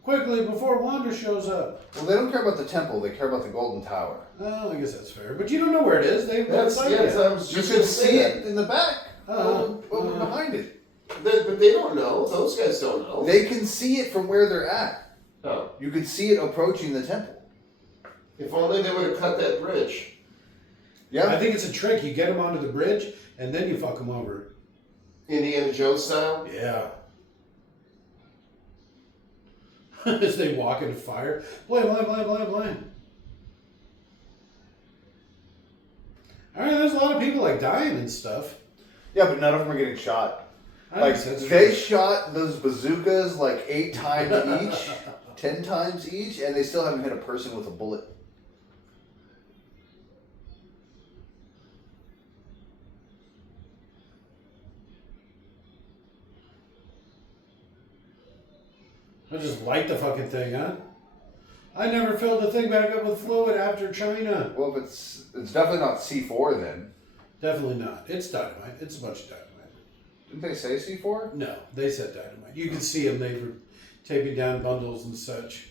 Quickly, before Wanda shows up. Well, they don't care about the temple. They care about the golden tower. Oh, I guess that's fair. But you don't know where it is. They That's, like yes, it. I was You just can going to see say it in the back. Over behind it. But they don't know. Those guys don't know. They can see it from where they're at. Oh, You can see it approaching the temple. if only they would have cut that bridge. Yeah. I think it's a trick. You get them onto the bridge, and then you fuck them over. Indiana Jones style. Yeah. As they walk into fire. Blame. Alright, there's a lot of people like dying and stuff. Yeah, but none of them are getting shot. I Like, guess that's they true. shot those bazookas like 8 times each, 10 times each, and they still haven't hit a person with a bullet. I just light the fucking thing, huh? I never filled the thing back up with fluid after China. Well, if it's definitely not C4 then. Definitely not. It's dynamite. It's a bunch of dynamite. Didn't they say C4? No, they said dynamite. You could see them. They were taping down bundles and such.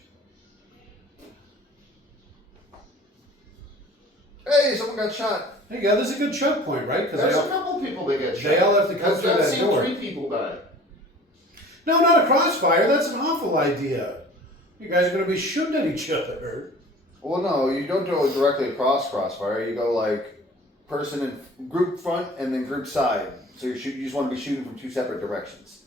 Hey, someone got shot. There you go. This is a good choke point, right? There's a couple people that get shot. they all have to come through I've that seen door. 3 people die. No, not a crossfire. That's an awful idea. You guys are going to be shooting at each other. Well, no, you don't go directly across crossfire. You go like person in group front and then group side. So you just want to be shooting from 2 separate directions.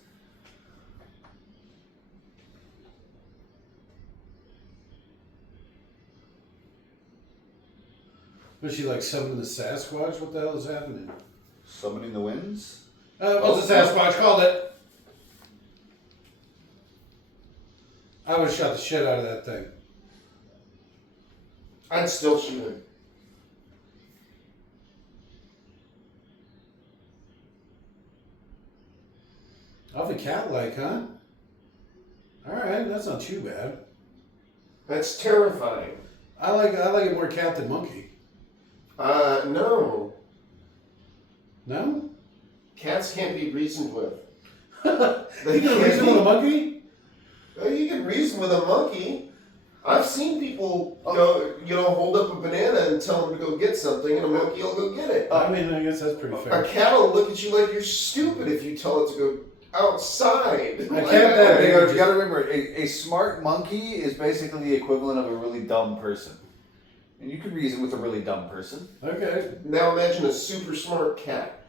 Was she like summoning the Sasquatch? What the hell is happening? Summoning the winds? What's the Sasquatch called it? I would have shot the shit out of that thing. I'd still shoot him. Awfully cat-like, huh? Alright, that's not too bad. That's terrifying. I like it more cat than monkey. No. No? Cats can't be reasoned with. You can reason with a monkey? You can reason with a monkey. I've seen people go, hold up a banana and tell them to go get something, and a monkey will go get it. I mean, I guess that's pretty fair. A cat will look at you like you're stupid if you tell it to go outside. A cat that big. You gotta remember, a smart monkey is basically the equivalent of a really dumb person. And you can reason with a really dumb person. Okay. Now imagine a super smart cat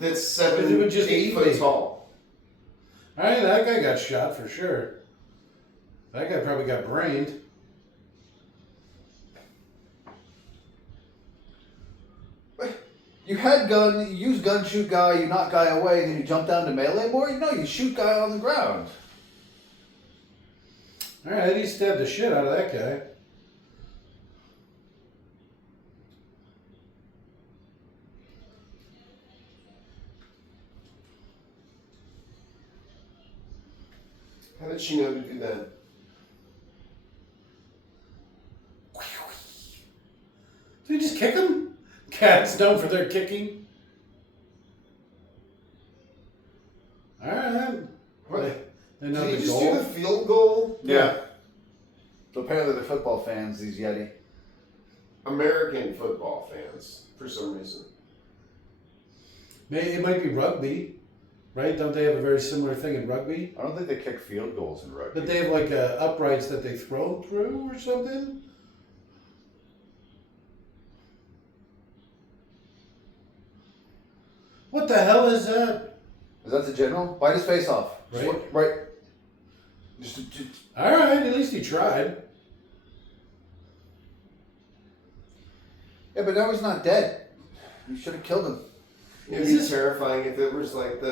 that's 7, It would just 8 eat foot me. tall. Alright, that guy got shot for sure. That guy probably got brained. You had gun, you use gun, shoot guy, you knock guy away, then you jump down to melee more? No, you shoot guy on the ground. Alright, he stabbed the shit out of that guy. How did she know to do that? Did he just kick him? Cats known for their kicking. Alright. They know Did he the just goal. do the field goal? Yeah. So apparently they're football fans, these Yeti. American football fans, for some reason. It might be rugby, right? Don't they have a very similar thing in rugby? I don't think they kick field goals in rugby. But they have like uprights that they throw through or something? What the hell is that? Is that the general? Bite his face off. Right. Right. Just Alright, at least he tried. yeah, but now he's not dead. You should have killed him. It would be terrifying if it was like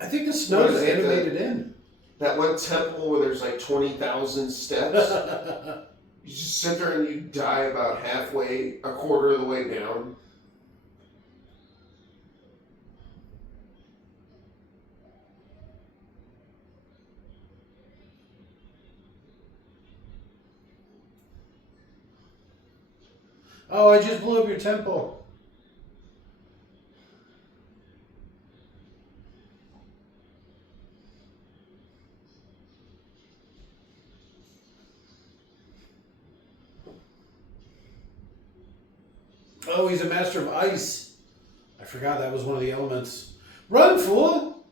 I think the snow is What is it, animated in. that one temple where there's like 20,000 steps. You just sit there and you die about halfway, a quarter of the way down. Oh, I just blew up your temple. Oh, he's a master of ice. I forgot that was one of the elements. Run, fool!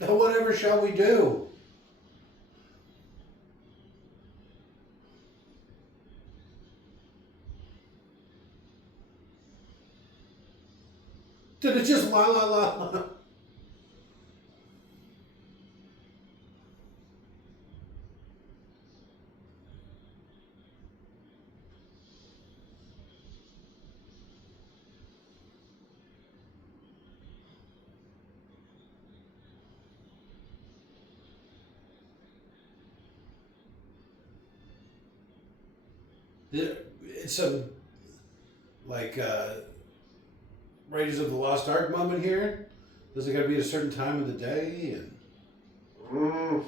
Now whatever shall we do? Did it just la la la? It's a like Raiders of the Lost Ark moment here. Does it got to be at a certain time of the day? And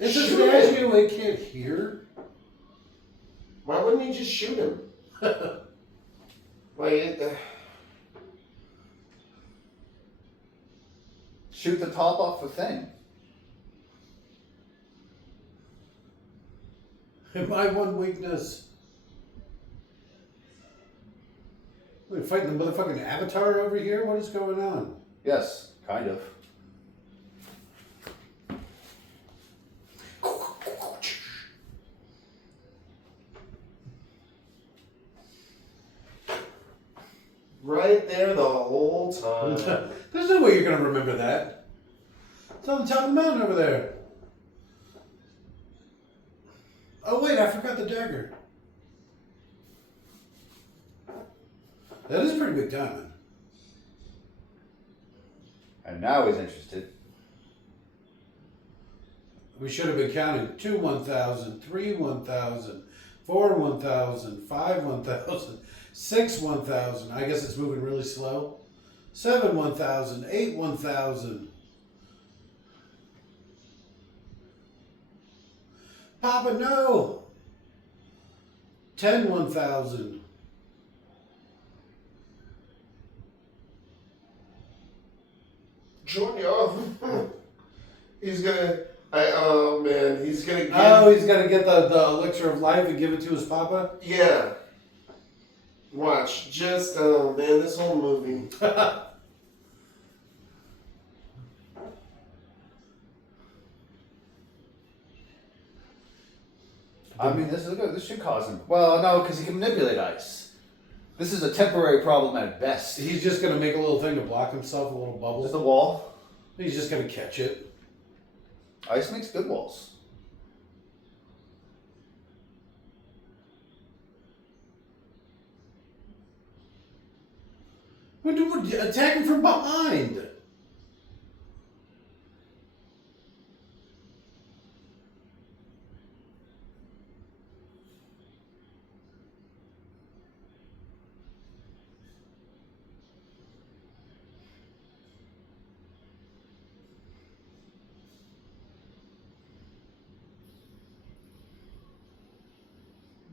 it says Shoot as him. you can't hear. Why wouldn't he just shoot him? Like, Shoot the top off the thing. My one weakness. We're fighting the motherfucking Avatar over here? What is going on? Yes, kind of. right there the whole time. There's no way you're going to remember that. It's on the top of the mountain over there. Oh, wait, I forgot the dagger. That is a pretty big diamond. And now he's interested. We should have been counting 2 1,000, 3 1,000, 4 1,000, 5 1,000, 6 1,000. I guess it's moving really slow. 7 1,000, 8 1,000. Papa, no. 10 1,000. Junior. He's gonna. Oh man, he's gonna get. Oh, he's got to get the elixir of life and give it to his papa? Yeah. Watch. Just, oh man, this whole movie. I mean, this should cause him. Well, no, because he can manipulate ice. This is a temporary problem at best. He's just going to make a little thing to block himself, a little bubble. Just a wall. He's just going to catch it. Ice makes good walls. Attack him from behind.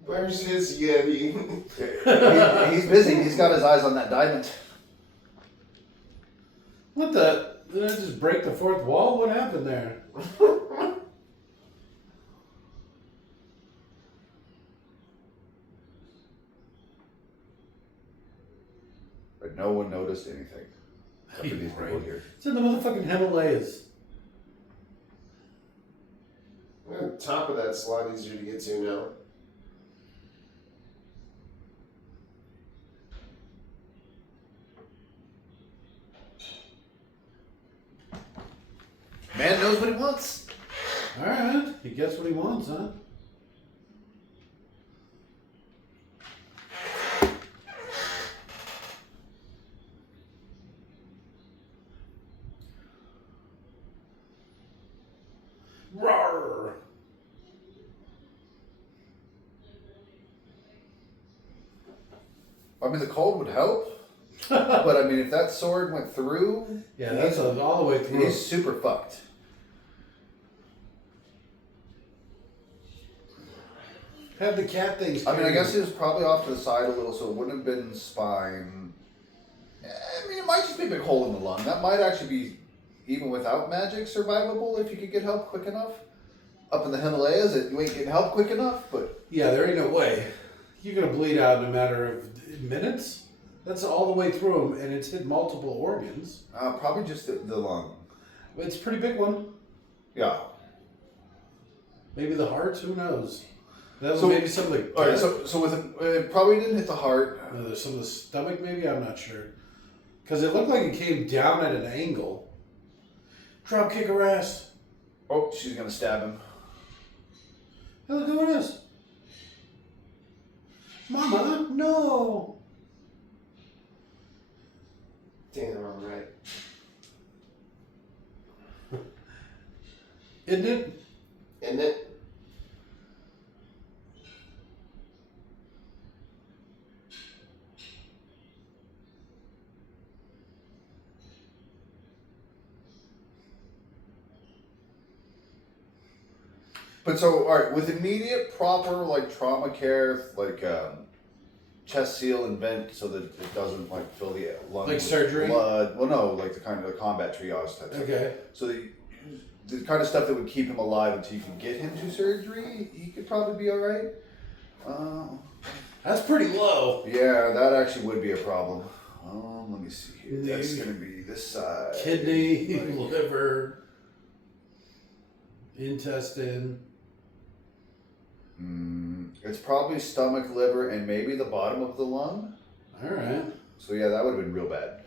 Where's his Yeti? He's busy. He's got his eyes on that diamond. What the? Did I just break the fourth wall? What happened there? But no one noticed anything. Except for these people here. It's in the motherfucking Himalayas. The top of that's a lot easier to get to now. Man knows what he wants. Alright, he gets what he wants, huh? Rawr. I mean, the cold would help. But I mean, if that sword went through, Yeah, that's all the way through. he's super fucked. Have the cat things. I mean, I guess he was probably off to the side a little, so it wouldn't have been spine. I mean, it might just be a big hole in the lung. That might actually be, even without magic, survivable if you could get help quick enough. Up in the Himalayas, you ain't getting help quick enough, but... Yeah, there ain't no way. You're going to bleed out in a matter of minutes? That's all the way through him, and it's hit multiple organs. Probably just the lung. It's a pretty big one. Yeah. Maybe the heart, who knows? That was So- maybe some of the... All right, so with it probably didn't hit the heart. Some of the stomach, maybe? I'm not sure. Because it looked like it came down at an angle. Drop kick her ass. Oh, she's gonna stab him. Hey, look who it is. Mama, no. Damn, I'm right. Isn't it? Isn't it? But so, all right, with immediate proper like trauma care, like chest seal and vent, so that it doesn't like fill the lung Like with surgery? blood. Well, no, like the kind of the combat triage type. Okay. So the kind of stuff that would keep him alive until you can get him to surgery, he could probably be all right. That's pretty low. Yeah, that actually would be a problem. Let me see here. The That's gonna be this side. Kidney, Like- liver, intestine. It's probably stomach, liver, and maybe the bottom of the lung. All right. So yeah, that would have been real bad.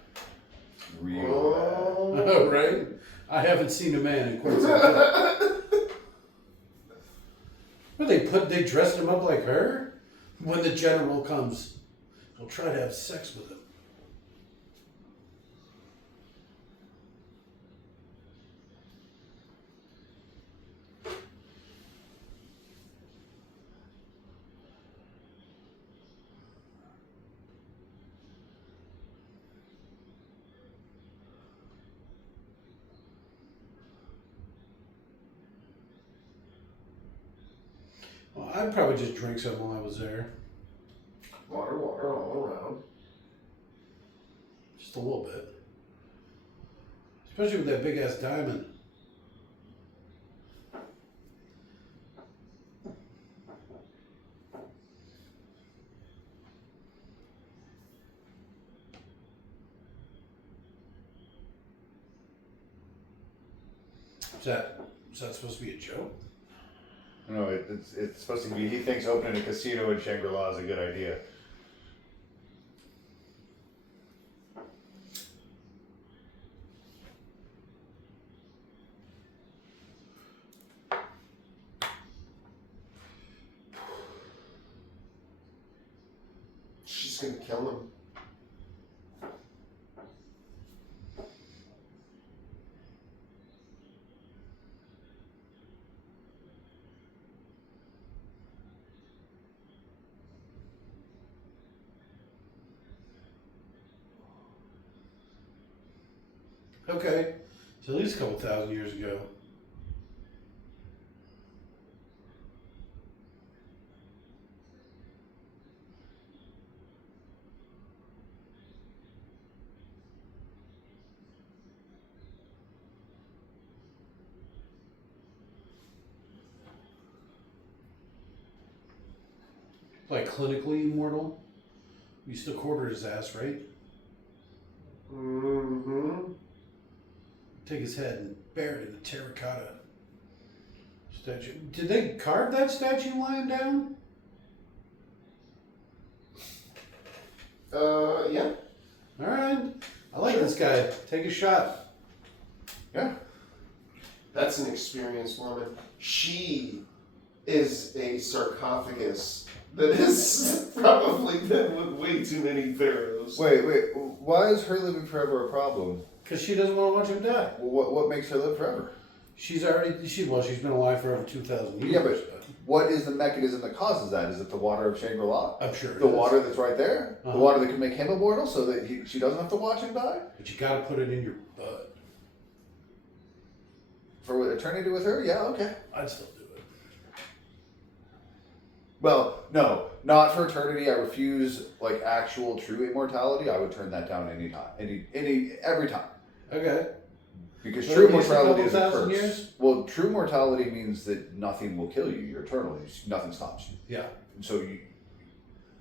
Real bad. Oh, right? I haven't seen a man in quite some time. Well, they dressed him up like her? When the general comes, he'll try to have sex with him. Well, I'd probably just drink some while I was there. Water all around. Just a little bit. Especially with that big ass diamond. Is that supposed to be a joke? No, it's supposed to be. He thinks opening a casino in Shangri-La is a good idea. She's gonna kill him. Okay. So at least a couple thousand years ago. Like clinically immortal? You still quartered his ass, right? Mm-hmm. Take his head and bury it in a terracotta statue. Did they carve that statue lying down? Yeah. Alright. I like this guy. Take a shot. Yeah. That's an experienced woman. She is a sarcophagus that has probably been with way too many pharaohs. Wait. Why is her living forever a problem? Because she doesn't want to watch him die. Well, what makes her live forever? She's been alive for over 2,000 years. Yeah, but what is the mechanism that causes that? Is it the water of Shangri-La? I'm sure. The water that's right there? Uh-huh. The water that can make him immortal so that she doesn't have to watch him die? But you gotta put it in your butt. For eternity with her? Yeah, okay. I'd still do it. Well, no, not for eternity. I refuse like actual true immortality. I would turn that down any time. Every time. Okay. Because So true at least a mortality is a couple thousand curse. years? Well, true mortality means that nothing will kill you. You're eternal. Nothing stops you. Yeah. And so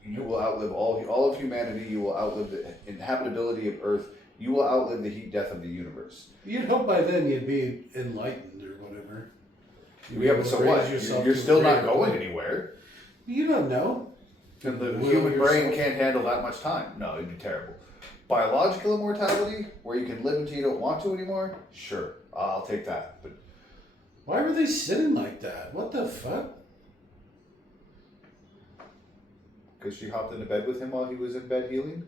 you will outlive all of humanity. You will outlive the inhabitability of Earth. You will outlive the heat death of the universe. You'd hope by then you'd be enlightened or whatever. You'd be Yeah, able but to so raise what? yourself You're to still a not greater going point. anywhere. You don't know. And the Will human brain yourself- can't handle that much time. No, it'd be terrible. Biological immortality, where you can live until you don't want to anymore, sure, I'll take that. But Why were they sitting like that? What the fuck? because she hopped into bed with him while he was in bed healing?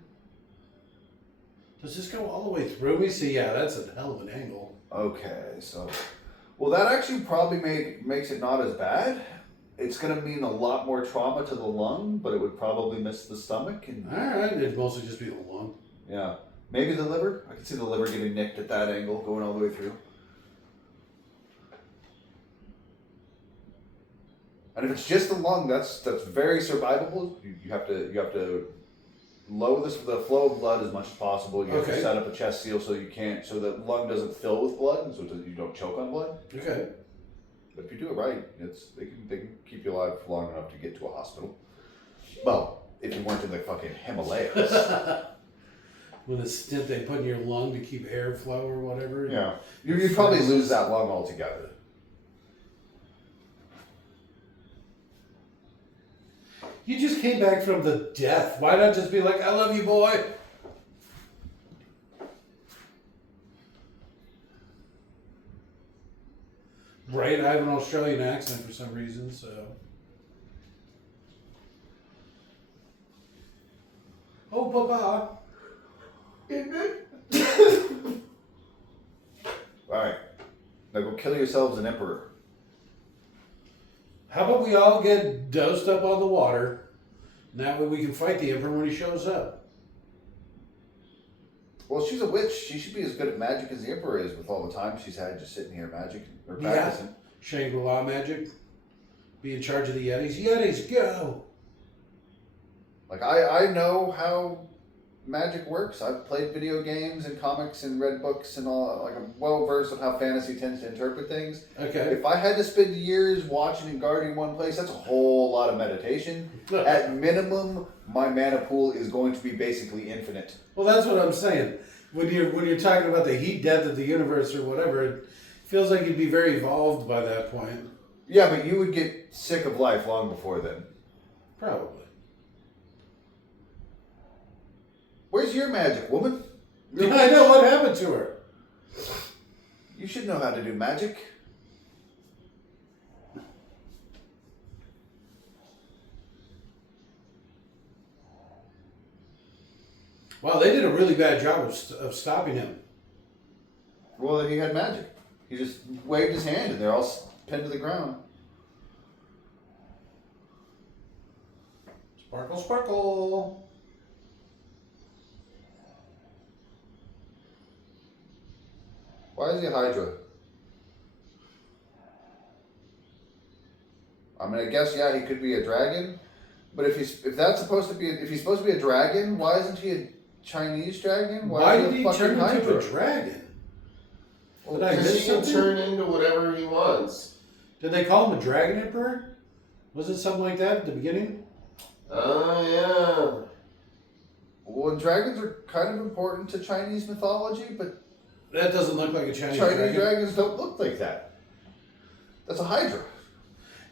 Does this go all the way through me? See, yeah, that's a hell of an angle. Okay, so... Well, that actually probably makes it not as bad. It's going to mean a lot more trauma to the lung, but it would probably miss the stomach. And Alright, it'd mostly just be the lung. yeah, maybe the liver. I can see the liver getting nicked at that angle, going all the way through. And if it's just the lung, that's very survivable. You have to lower the flow of blood as much as possible. You have to Okay. set up a chest seal so so the lung doesn't fill with blood, and so you don't choke on blood. Okay. But if you do it right, they can keep you alive for long enough to get to a hospital. Well, if you weren't in the fucking Himalayas. With a stint they put in your lung to keep airflow or whatever. Yeah. You'd probably lose that lung altogether. You just came back from the death. Why not just be like, I love you, boy? Right, I have an Australian accent for some reason, so. Oh, Papa. Alright. Now go kill yourselves an emperor. How about we all get dosed up on the water, and that way we can fight the Emperor when he shows up. Well, she's a witch. She should be as good at magic as the emperor is with all the time she's had just sitting here magic or Yeah. practicing. Shangri-La magic. Be in charge of the Yetis. Yetis, go! Like, I know how magic works. I've played video games and comics and read books and all. Like, I'm well versed on how fantasy tends to interpret things. Okay. If I had to spend years watching and guarding one place, that's a whole lot of meditation. At minimum, my mana pool is going to be basically infinite. Well, that's what I'm saying. When you're talking about the heat death of the universe or whatever, it feels like you'd be very evolved by that point. Yeah, but you would get sick of life long before then. Probably. Where's your magic, woman? I know what happened to her. You should know how to do magic. Wow, they did a really bad job of stopping him. Well, he had magic. He just waved his hand and they're all pinned to the ground. Sparkle, sparkle. Why is he a Hydra? I mean, I guess yeah, he could be a dragon, but if he's supposed to be a dragon, why isn't he a Chinese dragon? Why is did he turn into a dragon? Well, Did I because miss he can something? turn into whatever he wants. Did they call him a dragon emperor? Was it something like that at the beginning? Oh, yeah. Well, dragons are kind of important to Chinese mythology, but That doesn't look like a Chinese dragon. dragons don't look like that. That's a Hydra.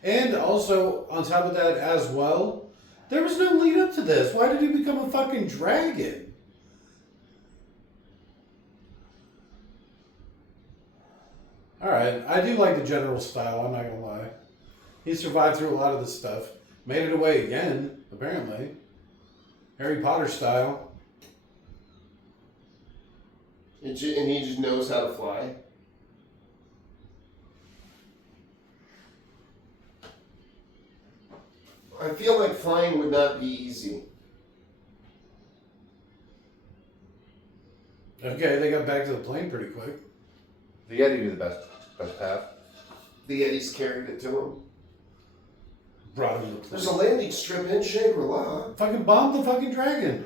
And also, on top of that as well, there was no lead up to this. Why did he become a fucking dragon? Alright, I do like the general style, I'm not gonna lie. He survived through a lot of this stuff. Made it away again, apparently. Harry Potter style. And he just knows how to fly. I feel like flying would not be easy. Okay, they got back to the plane pretty quick. The Yeti knew the best path. The Yetis carried it to him. Brought him to the plane. There's a landing strip in Shangri-La. Fucking bombed the fucking dragon.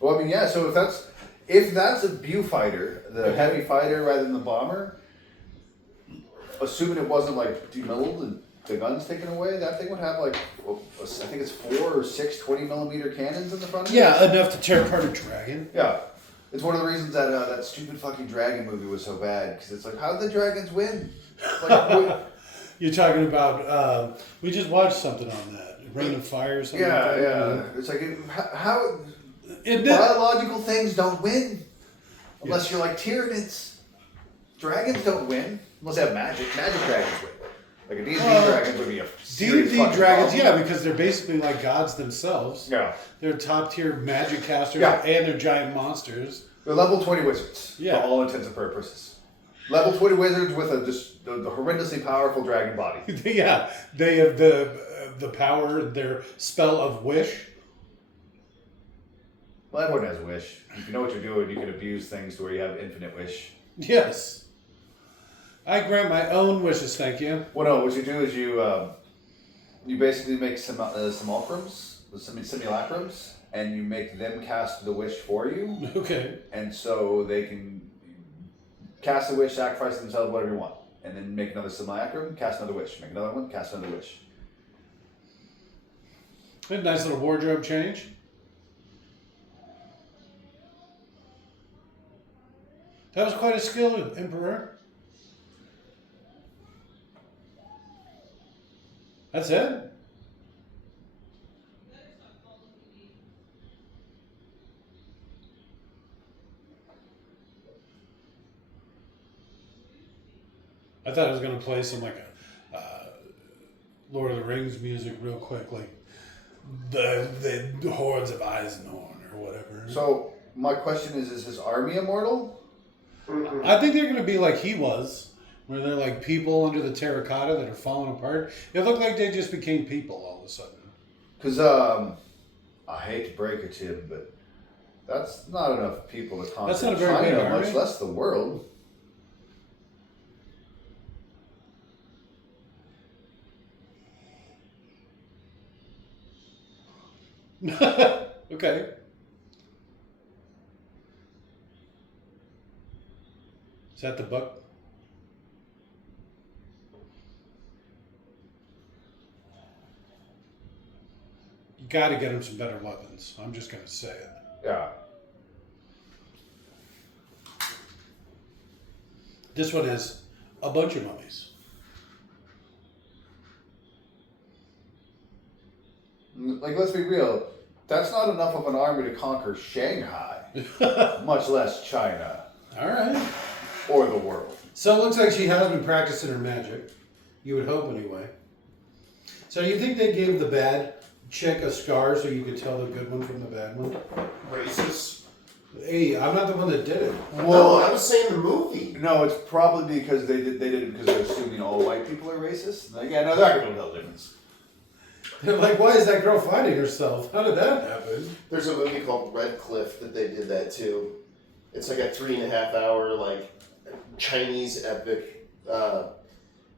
Well, I mean, yeah. So if that's a Viewfighter, the heavy fighter rather than the bomber, assuming it wasn't like demilled and the guns taken away, that thing would have like I think it's 4 or 6 20mm cannons in the front of it. Yeah, enough to tear apart a dragon. Yeah. It's one of the reasons that that stupid fucking dragon movie was so bad, because it's like, how did the dragons win? Like, You're talking about, we just watched something on that. Rain of Fire or something like that. yeah. It's like, how It, biological things don't win unless you're like Tyranids. Dragons don't win unless they have magic. Magic dragons win. Like a D&D dragon would be a serious D&D fucking dragons, problem. yeah, because they're basically like gods themselves. Yeah. They're top tier magic casters Yeah. and they're giant monsters. They're level 20 wizards Yeah. for all intents and purposes. Level 20 wizards with the horrendously powerful dragon body. Yeah, they have the power, their spell of wish. Well, everyone has wish. If you know what you're doing, you can abuse things to where you have infinite wish. Yes. I grant my own wishes, thank you. Well, no, what you do is you basically make simulacrums, simulacrums, and you make them cast the wish for you. Okay. And so they can cast a wish, sacrifice themselves, whatever you want. And then make another simulacrum, cast another wish. Make another one, cast another wish. A nice little wardrobe change. That was quite a skill, Emperor. That's it? I thought I was going to play some like Lord of the Rings music real quick, like the hordes of Eisenhorn or whatever. So my question is his army immortal? I think they're going to be like he was, where they're like people under the terracotta that are falling apart. It looked like they just became people all of a sudden. Because I hate to break it to him, but That's not enough people to conquer That's not a very big China, army. much less the world. Okay. Is that the book? You got to get him some better weapons. I'm just going to say it. Yeah. This one has a bunch of mummies. Like, let's be real. That's not enough of an army to conquer Shanghai, much less China All right. or the world. So it looks like she has been practicing her magic. You would hope, anyway. So you think they gave the bad chick a scar so you could tell the good one from the bad one? Racist. Hey, I'm not the one that did it. No, I was saying the movie. No, it's probably because they did it because they're assuming all white people are racist. Like, yeah, no, they're not going to tell the difference. They're like, why is that girl fighting herself? How did that happen? There's a movie called Red Cliff that they did that too. It's like a 3.5 hour like Chinese epic, and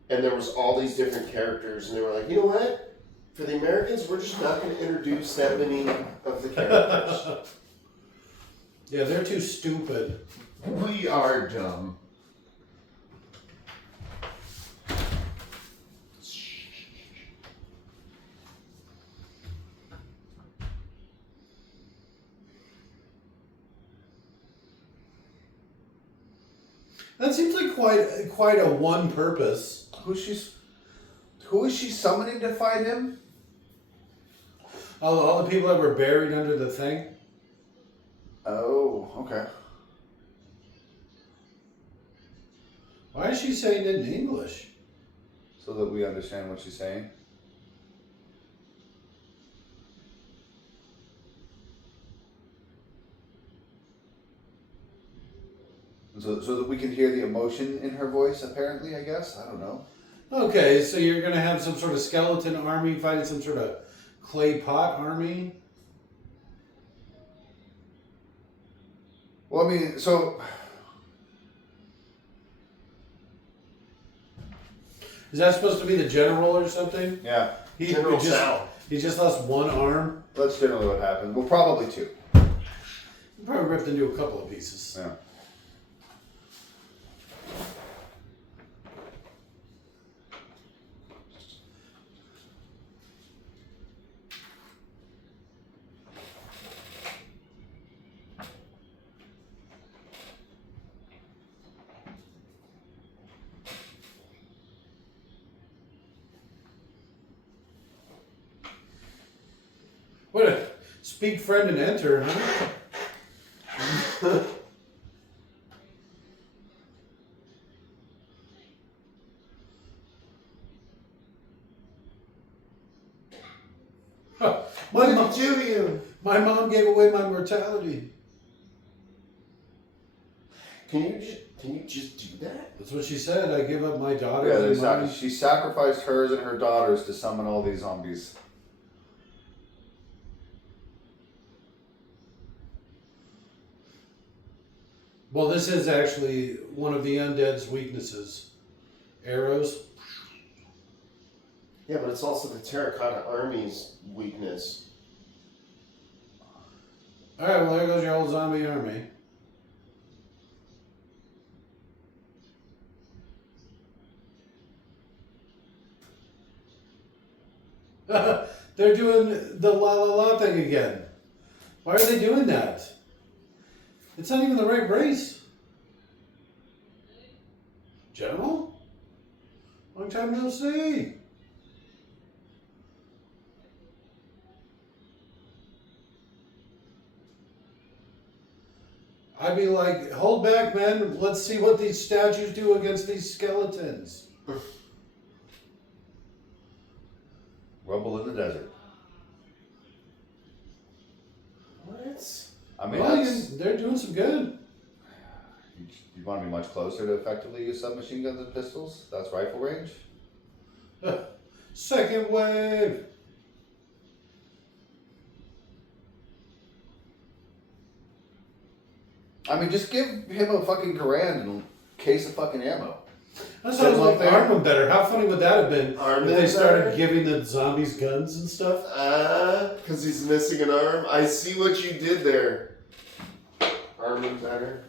there was all these different characters, and they were like, you know what? For the Americans, we're just not going to introduce that many of the characters. Yeah, they're too stupid. We are dumb. That seems like quite a one purpose. Who is she summoning to fight him? All the people that were buried under the thing. Oh, okay. Why is she saying it in English? So that we understand what she's saying. So that we can hear the emotion in her voice, apparently, I guess? I don't know. Okay, so you're going to have some sort of skeleton army fighting some sort of clay pot army? Well, I mean, so... Is that supposed to be the general or something? Yeah, General Sal. He just lost one arm. that's generally what happens. Well, probably two. He probably ripped into a couple of pieces. Yeah. What a speak friend and enter, huh? Huh. What did he do to you? My mom gave away my mortality. Can you just do that? That's what she said. I give up my daughter. Yeah, and mine. she sacrificed hers and her daughters to summon all these zombies. Well, this is actually one of the undead's weaknesses. Arrows. Yeah, but it's also the Terracotta Army's weakness. All right, well, there goes your old zombie army. They're doing the la la la thing again. Why are they doing that? It's not even the right race. General? Long time no see. I'd be like, hold back, man. Let's see what these statues do against these skeletons. Rumble in the desert. What? I mean, Well, that's, they're doing some good. you want to be much closer to effectively use submachine guns and pistols? That's rifle range. Second wave. I mean, just give him a fucking Garand and a case of fucking ammo. That sounds like arm them better. How funny would that have been Arm if they started better? giving the zombies guns and stuff? Because he's missing an arm. I see what you did there. Arm him better.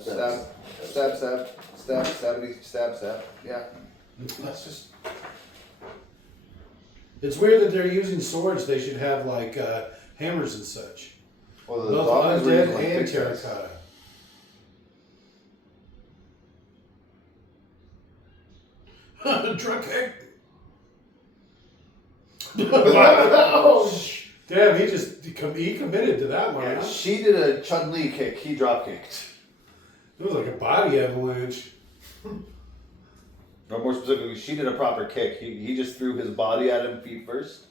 Stab, stab, stab, stab, stabby, stab, stab. Yeah. That's just. It's weird that they're using swords. They should have like hammers and such. Well, the Both zombies were undead using, like, and big guns. terracotta. Drunk egg. Damn, he committed to that one. Yeah, Huh? she did a Chun-Li kick. He drop kicked. It was like a body avalanche. No, more specifically, she did a proper kick. He just threw his body at him feet first.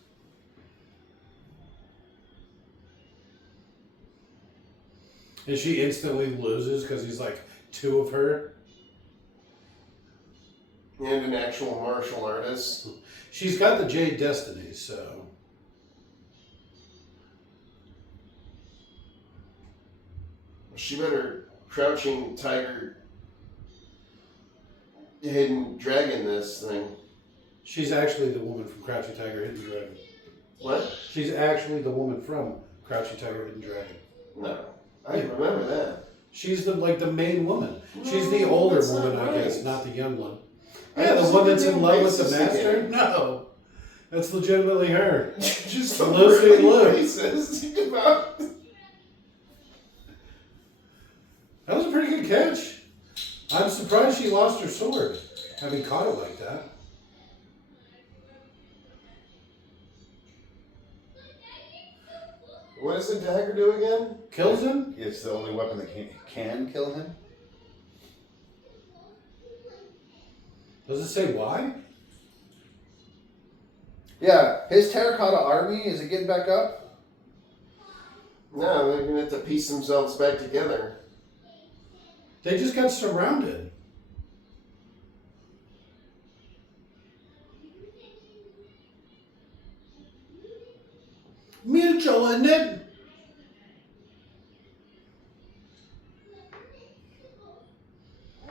And she instantly loses because he's like two of her. And an actual martial artist. She's got the Jade Destiny, so. She better crouching tiger, hidden dragon this thing. She's actually the woman from Crouching Tiger, Hidden Dragon. What? She's actually the woman from Crouching Tiger, Hidden Dragon. No. I remember that. She's the main woman. She's the No, older that's not woman, I guess, right. not the young one. I Yeah, the was one that's in thinking love with the racist master? again. No. That's legitimately her. Just Lucy really Liu. racist about. That was a pretty good catch. I'm surprised she lost her sword, having caught it like that. What does the dagger do again? Kills him? It's the only weapon that can kill him. Does it say why? Yeah, his terracotta army, is it getting back up? No, they're gonna have to piece themselves back together. They just got surrounded. Mutual, isn't it?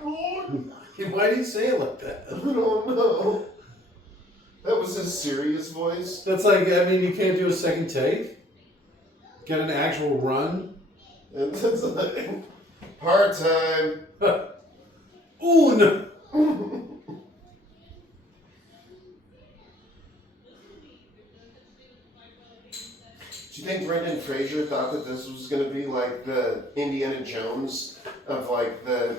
Why did he say it like that? I don't know. That was his serious voice. That's like, I mean, you can't do a second take? Get an actual run? And it's like, part time. Un! Do you think Brendan Fraser thought that this was going to be like the Indiana Jones of like the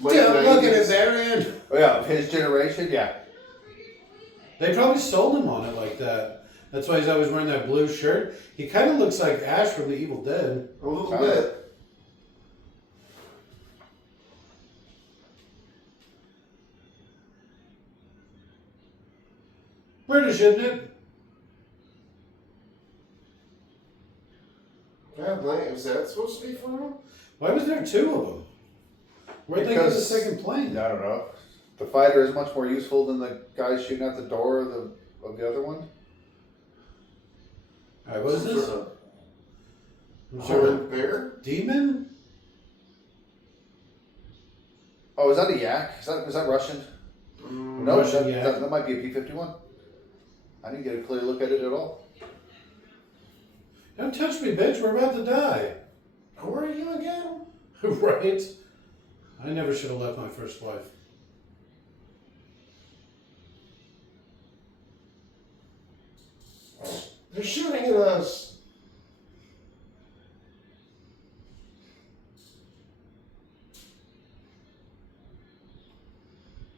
late Yeah, look at 90s? his Aaron. Oh yeah, of his generation, yeah. They probably sold him on it like that. That's why he's always wearing that blue shirt. He kind of looks like Ash from The Evil Dead. A little Kinda. bit. British, isn't it? God, like, was that supposed to be for him? Why was there two of them? Where'd they get the Because- second plane? I don't know. The fighter is much more useful than the guy shooting out the door of the other one. Alright, what is this? I'm sorry. Horned bear? Demon? Oh, is that a yak? Is that Russian? No, Russian yak. that might be a P-51. I didn't get a clear look at it at all. Don't touch me, bitch. We're about to die. Who are you again? Right? I never should have left my first wife. They're shooting at us.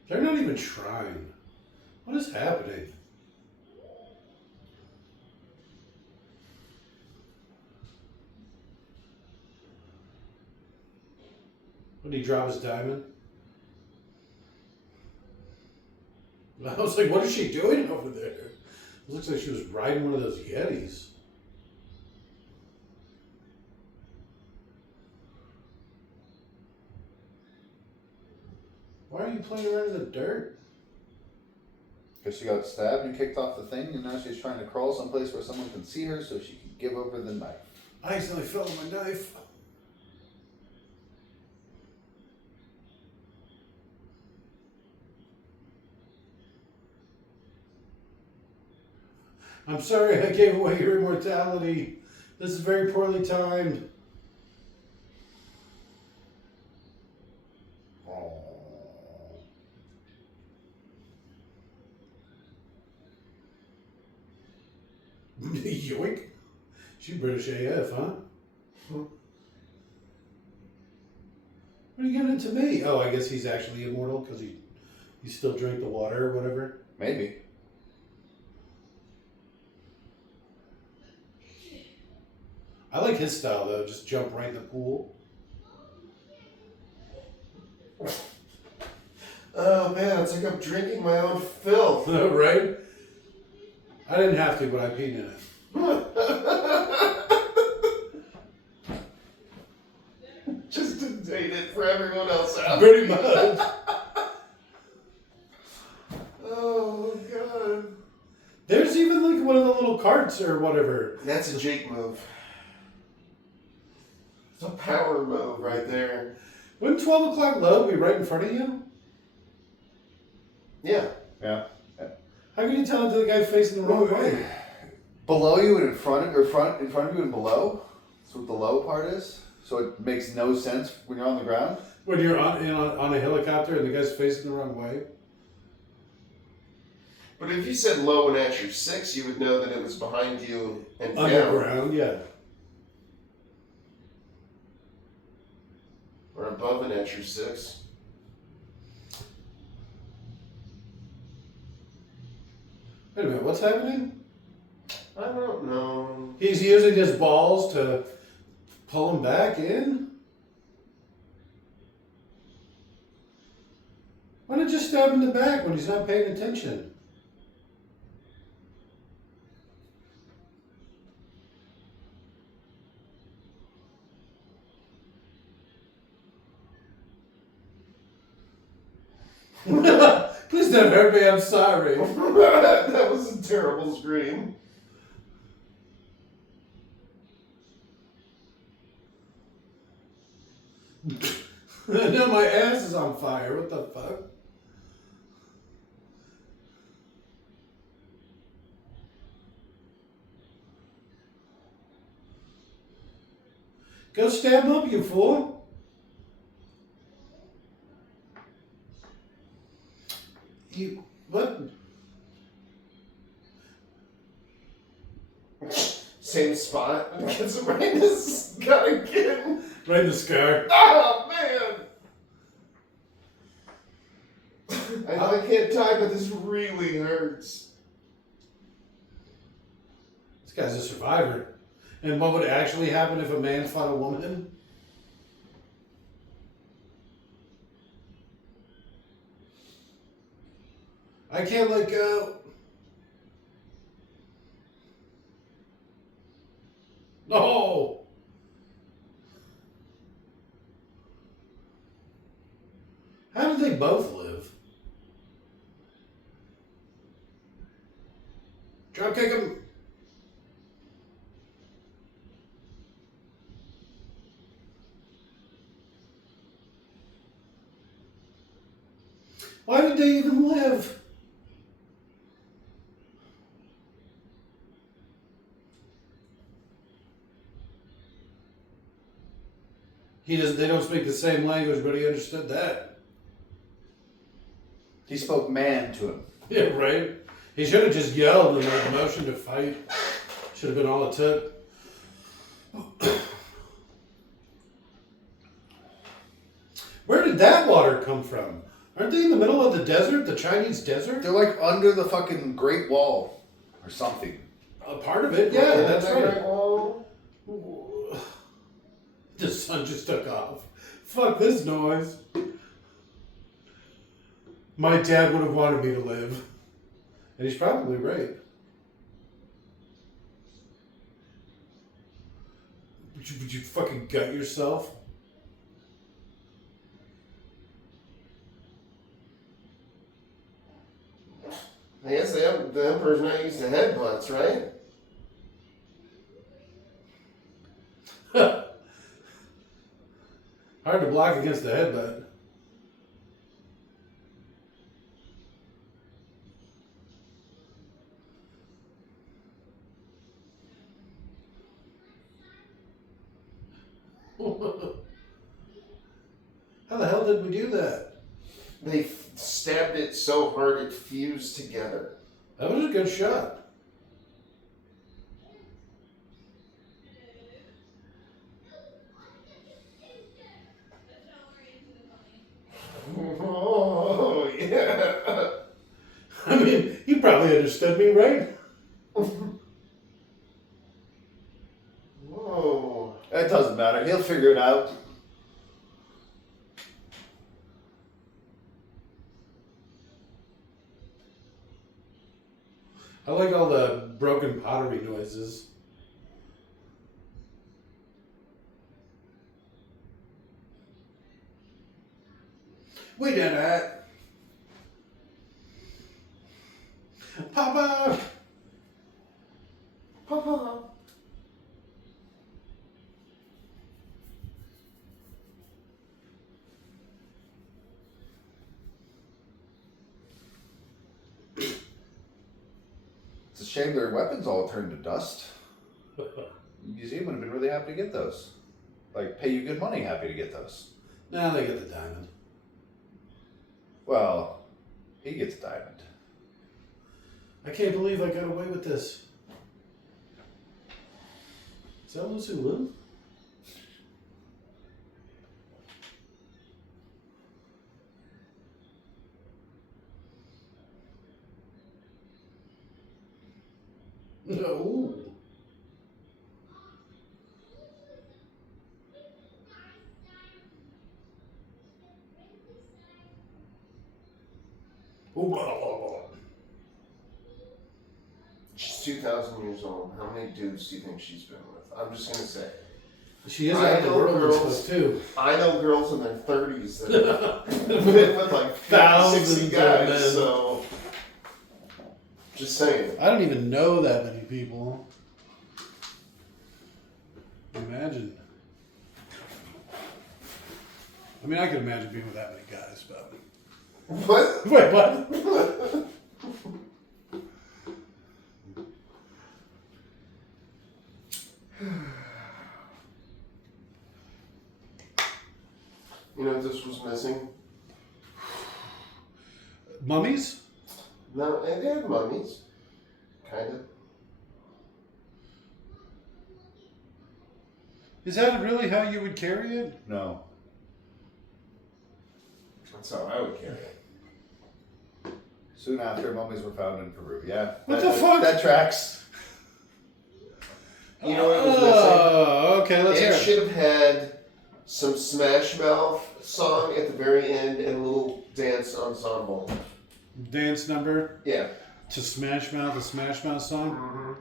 They're not even trying. What is happening? What, did he drop his diamond? I was like, what is she doing over there? It looks like she was riding one of those Yetis. Why are you playing around in the dirt? Because she got stabbed and kicked off the thing, and now she's trying to crawl someplace where someone can see her so she can give over the knife. I accidentally fell on my knife. I'm sorry I gave away your immortality. This is very poorly timed. Yoink. She British AF, huh? What are you giving it to me? Oh, I guess he's actually immortal because he still drank the water or whatever. Maybe. I like his style though. Just jump right in the pool. Oh man, it's like I'm drinking my own filth. Right? I didn't have to, but I peed in it. Just to date it for everyone else out. Pretty much. Oh god. There's even like one of the little carts or whatever. That's a Jake move. It's a power move right there. Wouldn't 12 o'clock low be right in front of you? Yeah. Yeah. How can you tell it to the guy facing the wrong way? Below you and in front of you and below. That's what the low part is. So it makes no sense when you're on the ground. When you're on a helicopter and the guy's facing the wrong way? But if you said low and at your 6, you would know that it was behind you and down. Underground, yeah. Or above and at your 6. Wait a minute, what's happening? I don't know. He's using his balls to pull him back in? Why not just stab him in the back when he's not paying attention? Please don't hurt me, I'm sorry. That was a terrible scream. No, my ass is on fire. What the fuck? Go stab him up, you fool. You, what? Same spot. Gets him right in his gut again. Right in the scar. Oh, man. I know I can't die, but this really hurts. This guy's a survivor. And what would actually happen if a man fought a woman? I can't let go. No! How did they both live? Drop kick him. Why did they even live? They don't speak the same language, but he understood that. He spoke man to him. Yeah, right? He should have just yelled and the motion to fight. Should have been all it took. Where did that water come from? Aren't they in the middle of the desert, the Chinese desert? They're like under the fucking Great Wall or something. A part of it, yeah, that's right. Oh. The sun just took off. Fuck this noise. My dad would have wanted me to live. And he's probably right. Would you fucking gut yourself? I guess the Emperor's not used to headbutts, right? Hard to block against the headbutt. How the hell did we do that? They stabbed it so hard it fused together. That was a good shot. Oh, yeah. I mean, you probably understood me, right? Whoa. It doesn't matter. He'll figure it out. I like all the broken pottery noises. We did it! Papa! Papa. It's a shame their weapons all turned to dust. The museum would have been really happy to get those. Like, pay you good money happy to get those. Now they get the diamond. Well, he gets a diamond. I can't believe I got away with this. Is that Lucy Liu? No. She's 2,000 years old. How many dudes do you think she's been with? I'm just going to say. She is I out of the know world and girls- stuff too. I know girls in their 30s that have been with like 50, Thousands 60 of men. guys, so just saying. I don't even know that many people. Imagine. I mean, I could imagine being with that many guys, but. What? Wait, what? You know what this was missing? Mummies? No, they had mummies. Kind of. Is that really how you would carry it? No. That's how I would carry it. Soon after, mummies were found in Peru. Yeah. What the fuck? That tracks. You know what was missing? Oh, okay, let's hear It it. should have had some Smash Mouth song at the very end and a little dance ensemble. Dance number Yeah. to Smash Mouth, the Smash Mouth song.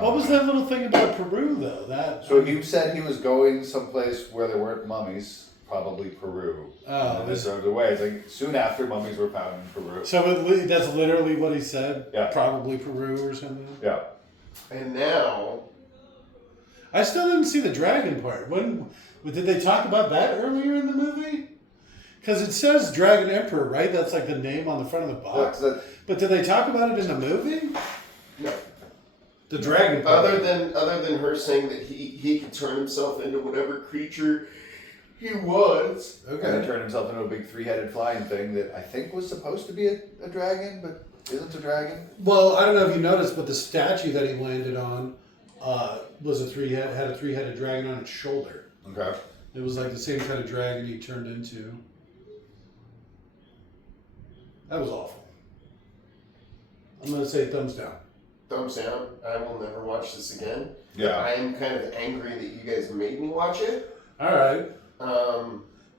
What was that little thing about Peru, though? That So you said he was going someplace where there weren't mummies, probably Peru. Oh, and this drove away. It's like soon after mummies were found in Peru. So that's literally what he said? Yeah. Probably Peru or something? Yeah. And now, I still didn't see the dragon part. When did they talk about that earlier in the movie? Because it says Dragon Emperor, right? That's like the name on the front of the box. But did they talk about it in the movie? no. The dragon part. Other than her saying that he could turn himself into whatever creature he was. And he Okay. turned himself into a big three-headed flying thing that I think was supposed to be a dragon, but isn't a dragon. Well, I don't know if you noticed, but the statue that he landed on was had a three-headed dragon on its shoulder. Okay. It was like the same kind of dragon he turned into. That was awful. I'm gonna say thumbs down. Thumbs down. I will never watch this again. Yeah. I am kind of angry that you guys made me watch it. All right.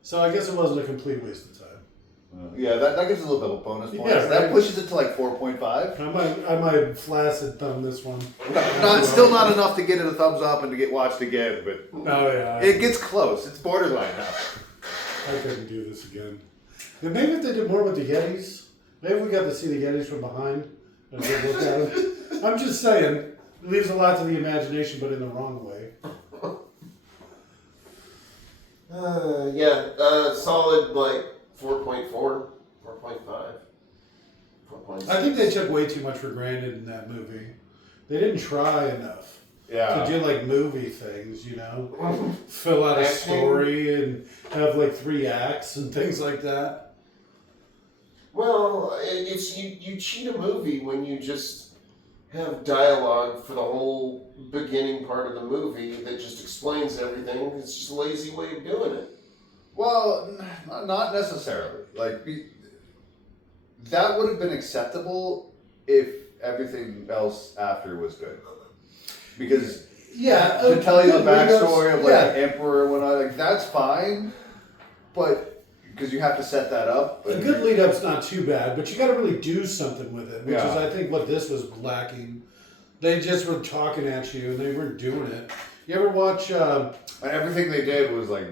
So I guess it wasn't a complete waste of time. Yeah, that gives a little bit of bonus points. Yeah, That right. pushes it to like 4.5. I might flaccid thumb this one. Still not enough to get it a thumbs up and to get watched again, but Oh yeah. it gets close. It's borderline now. I couldn't do this again. And maybe if they did more with the Yetis, maybe we got to see the Yetis from behind and a good look at them. I'm just saying, it leaves a lot to the imagination, but in the wrong way. solid like 4.4, 4.5, 4.6. I think they took way too much for granted in that movie. They didn't try enough. to do like movie things, you know, fill out a story and have like 3 acts and things like that. Well, it's you cheat a movie when you just have dialogue for the whole beginning part of the movie that just explains everything. It's just a lazy way of doing it. Well, not necessarily. Like, that would have been acceptable if everything else after was good. Because to tell you the backstory of like the emperor and whatnot, like that's fine, but because you have to set that up. A good lead up's not too bad, but you got to really do something with it, which is I think what this was lacking. They just were talking at you and they weren't doing it. You ever watch? And everything they did was like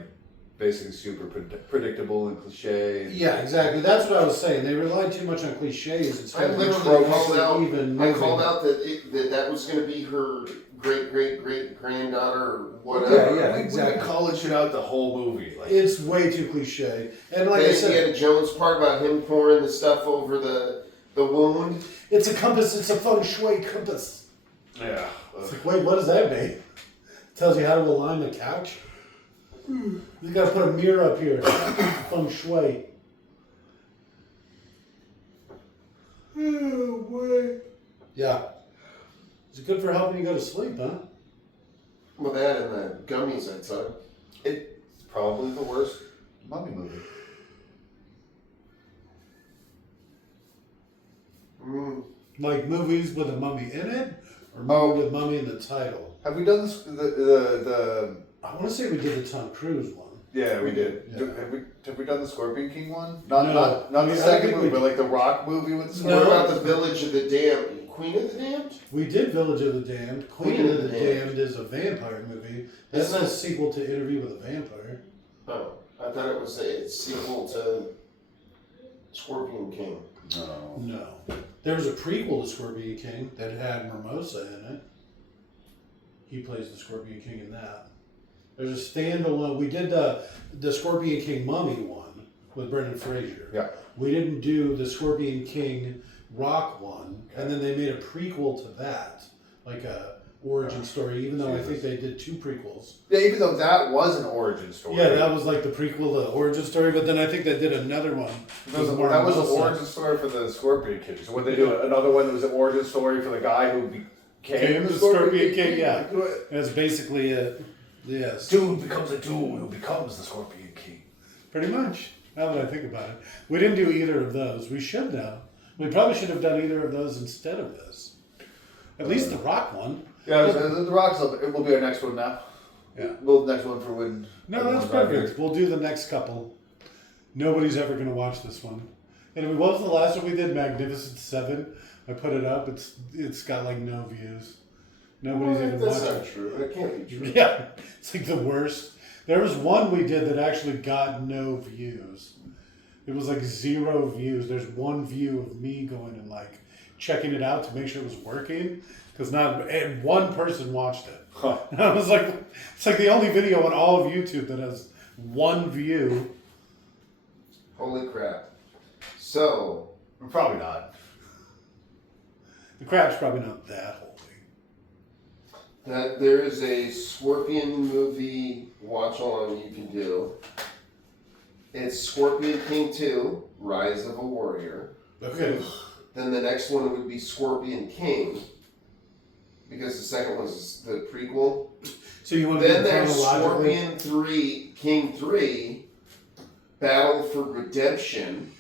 basically super predictable and cliche. Yeah, exactly. That's what I was saying. They relied too much on cliches instead I of literally called out. even. I called out that was going to be her great granddaughter or whatever. Yeah, We've been calling shit out the whole movie. Like, it's way too cliche. And like I said, Indiana Jones part about him pouring the stuff over the wound. It's a compass. It's a feng shui compass. Yeah. It's like, wait, what does that mean? Tells you how to align the couch. You got to put a mirror up here. Feng shui. Oh boy. Yeah. Is it good for helping you go to sleep, huh? Well, that and the gummies I took. It's probably the worst mummy movie. Like movies with a mummy in it, or movie with mummy in the title? Have we done this? The I want to say we did the Tom Cruise one. Yeah, we did. Yeah. Have we done the Scorpion King one? No. Not the second movie, but like the Rock movie with the Scorpion. What about the Village of the Damned? Queen of the Damned? We did Village of the Damned. Queen of the Damned is a vampire movie. That's a sequel to Interview with a Vampire. Oh, I thought it was a sequel to Scorpion King. No. There was a prequel to Scorpion King that had Mimosa in it. He plays the Scorpion King in that. There's a standalone. We did the Scorpion King Mummy one with Brendan Fraser. Yeah. We didn't do the Scorpion King Rock one, and then they made a prequel to that, like a origin story. Even though I think they did 2 prequels. Yeah, even though that was an origin story. Yeah, that was like the prequel, the origin story. But then I think they did another one. That was an origin story for the Scorpion King. So what they do? Another one that was an origin story for the guy who became the Scorpion King. Yeah, that's basically it. Yes. Dude becomes a dude who becomes the Scorpion King. Pretty much. Now that I think about it, we didn't do either of those. We should now. We probably should have done either of those instead of this. At least the Rock one. Yeah, the Rock's it will be our next one now. Yeah. Well, next one for when. No, that's perfect. We'll do the next couple. Nobody's ever going to watch this one. And what was the last one we did? Magnificent 7. I put it up. It's got like no views. Nobody's even watching. That's not true. That can't be true. Yeah, it's like the worst. There was one we did that actually got no views. It was like 0 views. There's 1 view of me going and like checking it out to make sure it was working, because and 1 person watched it. Huh. And I was like, it's like the only video on all of YouTube that has 1 view. Holy crap! So Probably not. The crap's probably not that holy. that there is a Scorpion movie watch along you can do. It's Scorpion King 2, Rise of a Warrior. Okay. Then the next one would be Scorpion King, because the second one's the prequel. So you want to Then do there's chronologically? Scorpion 3, King 3, Battle for Redemption.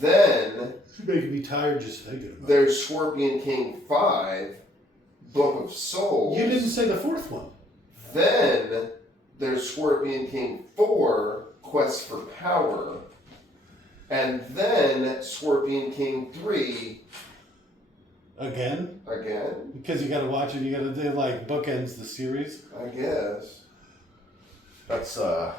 Then You're making me tired just thinking about it. there's Scorpion King 5, Book of Souls. You didn't say the 4th one. Then there's Scorpion King 4, Quest for Power. And then Scorpion King 3, Again? Because you got to watch it. You got to do like bookends the series. I guess. That sounds.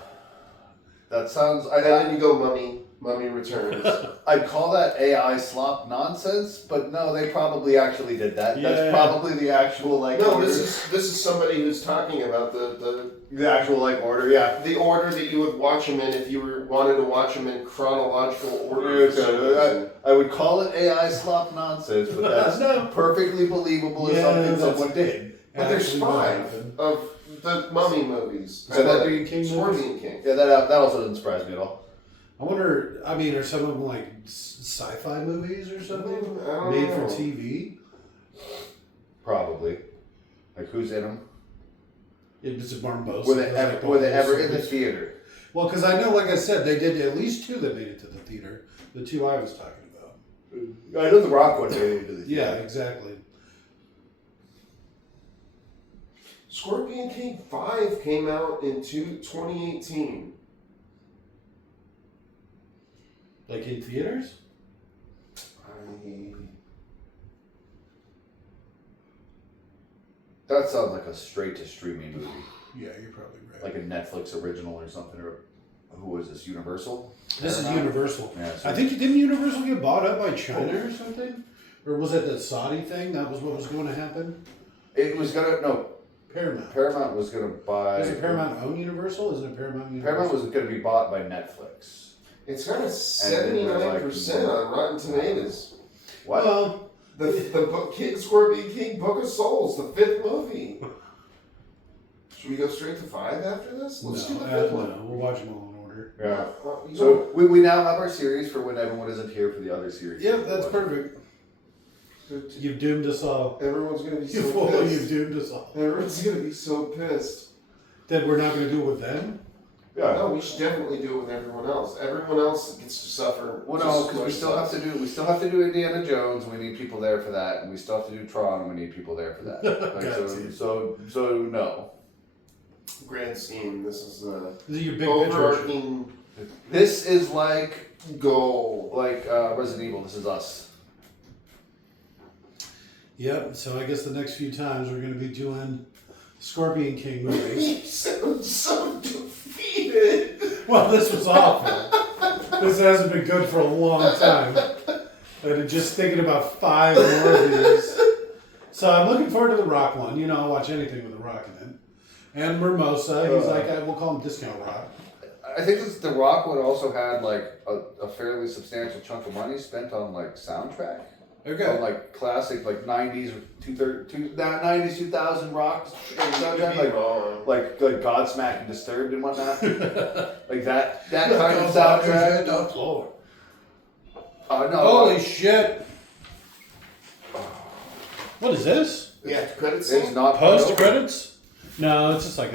And then you go Mummy. Mummy Returns. I'd call that AI slop nonsense, but no, they probably actually did that. Yeah. That's probably the actual like. No, order. this is somebody who's talking about the actual like order. Yeah. the order that you would watch them in if you wanted to watch them in chronological order. I would call it AI slop nonsense, but that's perfectly believable as something someone did. But there's Actually, 5 of the Mummy movies. Scorpion King movies? Scorpion King. Yeah, that also doesn't surprise me at all. I wonder, I mean, are some of them like sci-fi movies or something? I don't Made know. for TV? Probably. Like, who's in them? Is it Barbosa? Were they ever in the theater? Well, because I know, like I said, they did at least 2 that made it to the theater. The 2 I was talking about. I know the Rock one made it to the theater. Yeah, exactly. Scorpion King 5 came out in 2018. Like in theaters? That sounds like a straight to streaming movie. Yeah, you're probably right. Like a Netflix original or something. Or who was this? Universal? This is Universal. Yeah, I think didn't Universal get bought up by China or something? Or was it the Saudi thing? That was what was going to happen? It was gonna Paramount. Paramount was gonna buy. Is it Paramount own Universal? Isn't it Paramount Universal? Paramount was gonna be bought by Netflix. It's got a 79% on Rotten Tomatoes. What? Well, The Scorpion King Book of Souls, the 5th movie. Should we go straight to 5 after this? Let's do the 5th one. No, we'll watch them all in order. Yeah. You know, So we now have our series for when everyone isn't here for the other series. Yep, that's perfect. You've doomed us all. everyone's gonna be so You fool, you've pissed. doomed us all. Everyone's gonna be so pissed. That we're not going to do it with them? Yeah. No, we should definitely do it with everyone else. Everyone else gets to suffer. Well, no, because we still have to do Indiana Jones. We need people there for that, and we still have to do Tron. And we need people there for that. Like, Gotcha. so no. grand scheme. This is a Is it your big picture? overarching This is like goal. Resident Evil. This is us. Yep, so I guess the next few times we're going to be doing Scorpion King movies. You sound so defeated. Well, this was awful. This hasn't been good for a long time. And just thinking about 5 more of these. So I'm looking forward to the Rock one. You know, I'll watch anything with the Rock in it. And Mimosa, he's like, we'll call him Discount Rock. I think The Rock would also had like a fairly substantial chunk of money spent on like soundtrack. Okay. On like classic like 90s or 90s 2000 rock soundtrack like Godsmack and Disturbed and whatnot. Like that kind of soundtrack. The floor. No. Holy shit. What is this? Yeah, credit It's scene. not Post credits? No, it's just like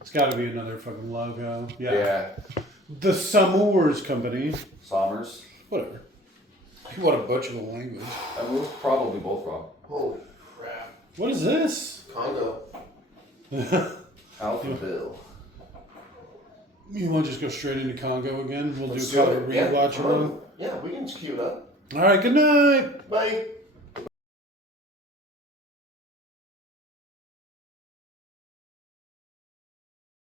it's got to be another fucking logo. Yeah. The Samours Company. Sommers. Whatever. What a butcher the language. And we're probably both wrong. Holy crap. What is this? Congo. Alpha Bill. You want to just go straight into Congo again? We'll Let's do kind do of a it. Yeah, rewatch come along. on. Yeah, we can just queue it up. All right, good night. Bye.